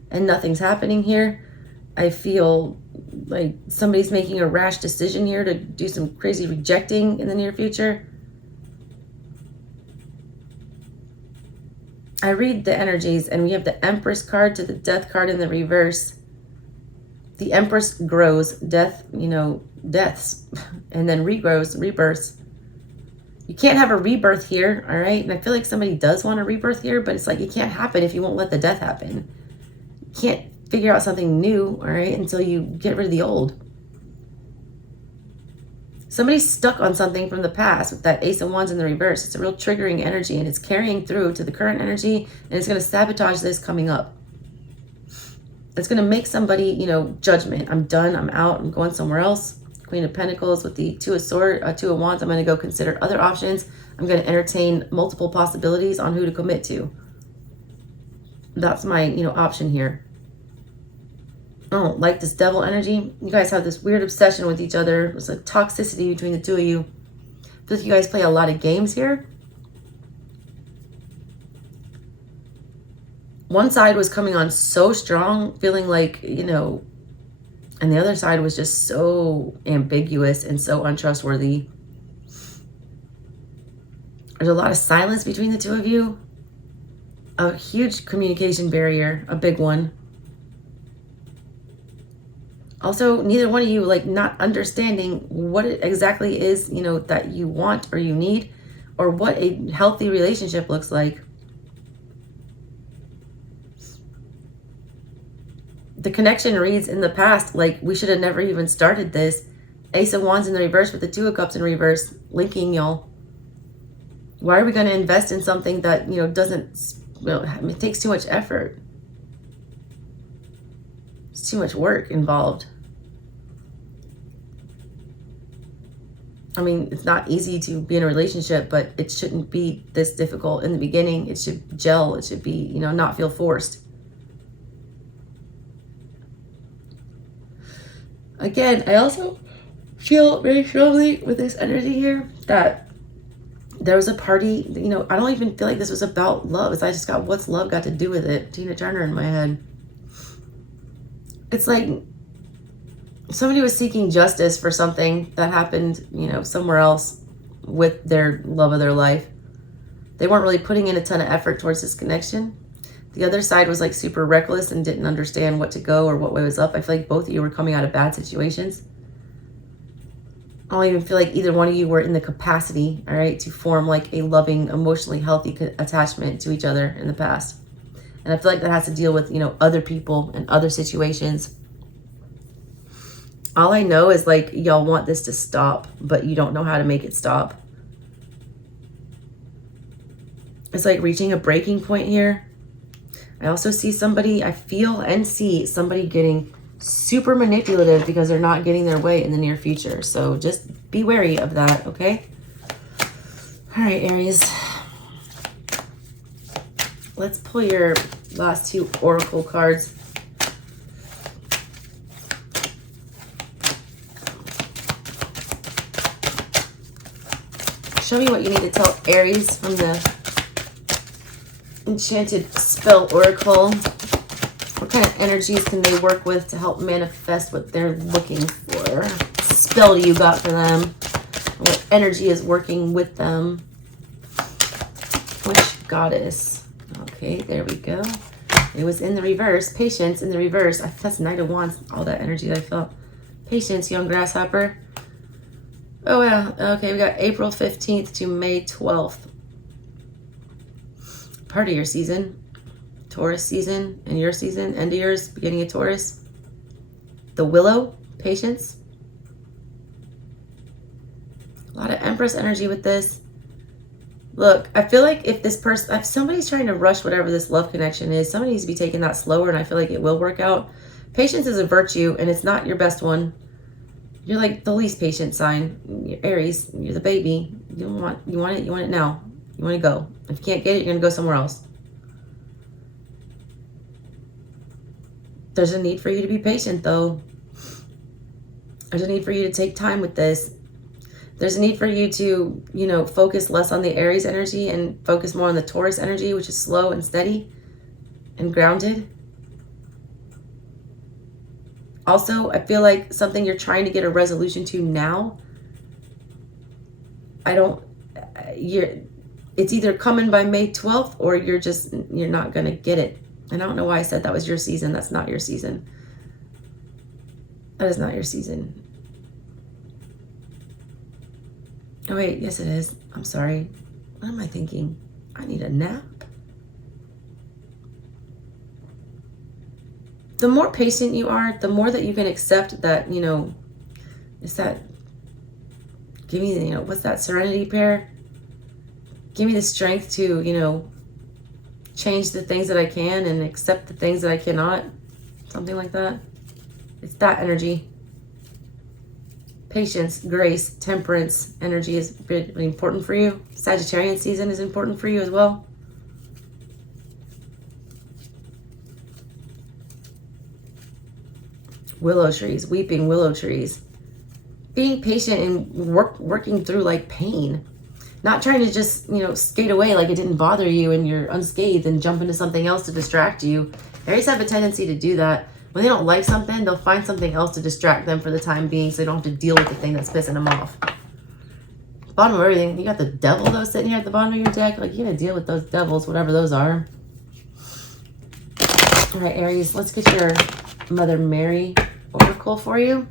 and nothing's happening here. I feel like somebody's making a rash decision here to do some crazy rejecting in the near future. I read the energies and we have the Empress card to the Death card in the reverse. The Empress grows, death, deaths, and then regrows, rebirths. You can't have a rebirth here, all right? And I feel like somebody does want a rebirth here, but it's like it can't happen if you won't let the death happen. You can't figure out something new, all right, until you get rid of the old. Somebody's stuck on something from the past with that Ace of Wands in the reverse. It's a real triggering energy and it's carrying through to the current energy and it's going to sabotage this coming up. It's going to make somebody, judgment. I'm done. I'm out. I'm going somewhere else. Queen of Pentacles with the Two of Wands. I'm going to go consider other options. I'm going to entertain multiple possibilities on who to commit to. That's my, option here. I don't like this Devil energy. You guys have this weird obsession with each other. There's a toxicity between the two of you. I feel like you guys play a lot of games here. One side was coming on so strong, feeling like, and the other side was just so ambiguous and so untrustworthy. There's a lot of silence between the two of you. A huge communication barrier, a big one. Also, neither one of you, not understanding what it exactly is, that you want or you need, or what a healthy relationship looks like. The connection reads in the past, like we should have never even started this. Ace of Wands in the reverse with the Two of Cups in reverse, linking y'all. Why are we going to invest in something that, you know, doesn't, you know, it takes too much effort? It's too much work involved. I mean, it's not easy to be in a relationship, but it shouldn't be this difficult in the beginning. It should gel. It should be, you know, not feel forced. Again, I also feel very strongly with this energy here that there was a party, you know, I don't even feel like this was about love. I just got, what's love got to do with it? Tina Turner in my head. It's like somebody was seeking justice for something that happened, you know, somewhere else with their love of their life. They weren't really putting in a ton of effort towards this connection. The other side was like super reckless and didn't understand what to go or what way was up. I feel like both of you were coming out of bad situations. I don't even feel like either one of you were in the capacity, all right, to form like a loving, emotionally healthy attachment to each other in the past. And I feel like that has to deal with, you know, other people and other situations. All I know is like y'all want this to stop, but you don't know how to make it stop. It's like reaching a breaking point here. I also see somebody, I feel and see somebody getting super manipulative because they're not getting their way in the near future. So just be wary of that, okay? All right, Aries. Let's pull your last two oracle cards. Show me what you need to tell Aries from the Enchanted Spell Oracle. What kind of energies can they work with to help manifest what they're looking for? What spell do you got for them? What energy is working with them? Which goddess? Okay, there we go. It was in the reverse. Patience in the reverse. That's Knight of Wands. All that energy that I felt. Patience, young grasshopper. Oh, yeah. Okay, we got April 15th to May 12th. Part of your season. Taurus season and your season. End of yours, beginning of Taurus. The Willow, patience. A lot of Empress energy with this. Look, I feel like if this person, if somebody's trying to rush whatever this love connection is, somebody needs to be taking that slower, and I feel like it will work out. Patience is a virtue, and it's not your best one. You're like the least patient sign. You're Aries, you're the baby. You want it now. You want to go. If you can't get it, you're going to go somewhere else. There's a need for you to be patient, though. There's a need for you to take time with this. There's a need for you to, you know, focus less on the Aries energy and focus more on the Taurus energy, which is slow and steady and grounded. Also, I feel like something you're trying to get a resolution to now, it's either coming by May 12th or you're not going to get it. And I don't know why I said that was your season. That's not your season. That is not your season. Oh, wait. Yes, it is. I'm sorry. What am I thinking? I need a nap. The more patient you are, the more that you can accept that, you know, it's that, give me, you know, what's that serenity pair? Give me the strength to, you know, change the things that I can and accept the things that I cannot. Something like that. It's that energy. Patience, grace, temperance energy is really important for you. Sagittarian season is important for you as well. Willow trees, weeping willow trees. Being patient and working through like pain. Not trying to just, you know, skate away like it didn't bother you and you're unscathed and jump into something else to distract you. Aries have a tendency to do that. When they don't like something, they'll find something else to distract them for the time being so they don't have to deal with the thing that's pissing them off. Bottom of everything, you got the devil though sitting here at the bottom of your deck. Like, you're going to deal with those devils, whatever those are. All right, Aries, let's get your Mother Mary Oracle for you.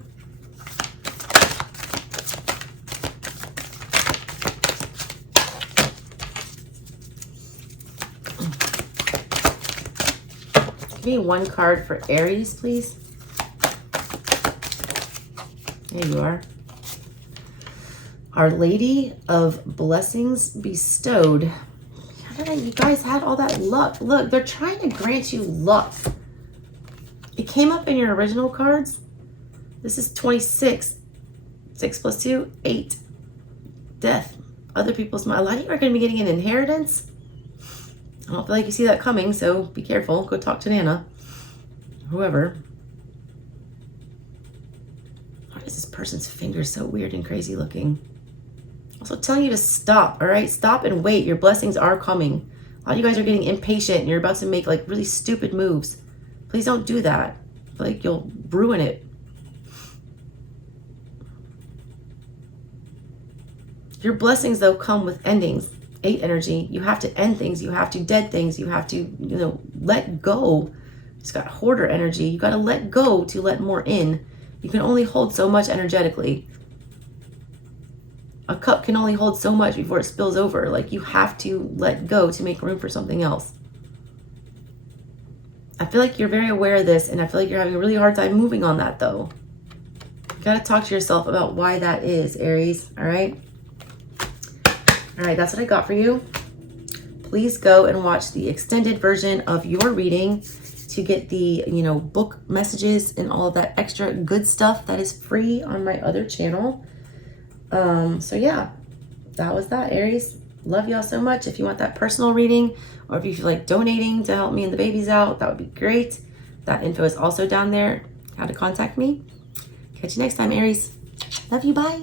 Give me one card for Aries, please. There you are. Our Lady of Blessings Bestowed. How did you guys have all that luck? Look, they're trying to grant you luck. It came up in your original cards. This is 26. 6 plus 2, 8. Death. Other people's mind. A lot of you are going to be getting an inheritance. I don't feel like you see that coming, so be careful. Go talk to Nana. Whoever. Why is this person's finger so weird and crazy looking? Also telling you to stop, all right? Stop and wait. Your blessings are coming. A lot of you guys are getting impatient and you're about to make like really stupid moves. Please don't do that. I feel like you'll ruin it. Your blessings, though, come with endings. 8 energy. You have to end things. You have to dead things. You have to, you know, let go. It's got hoarder energy. You got to let go to let more in. You can only hold so much energetically. A cup can only hold so much before it spills over. Like, you have to let go to make room for something else. I feel like you're very aware of this, and I feel like you're having a really hard time moving on that, though. You got to talk to yourself about why that is, Aries, all right? All right, that's what I got for you. Please go and watch the extended version of your reading to get the, you know, book messages and all of that extra good stuff that is free on my other channel. So yeah, that was that, Aries. Love y'all so much. If you want that personal reading, or if you feel like donating to help me and the babies out, that would be great. That info is also down there, how to contact me. Catch you next time, Aries. Love you, bye.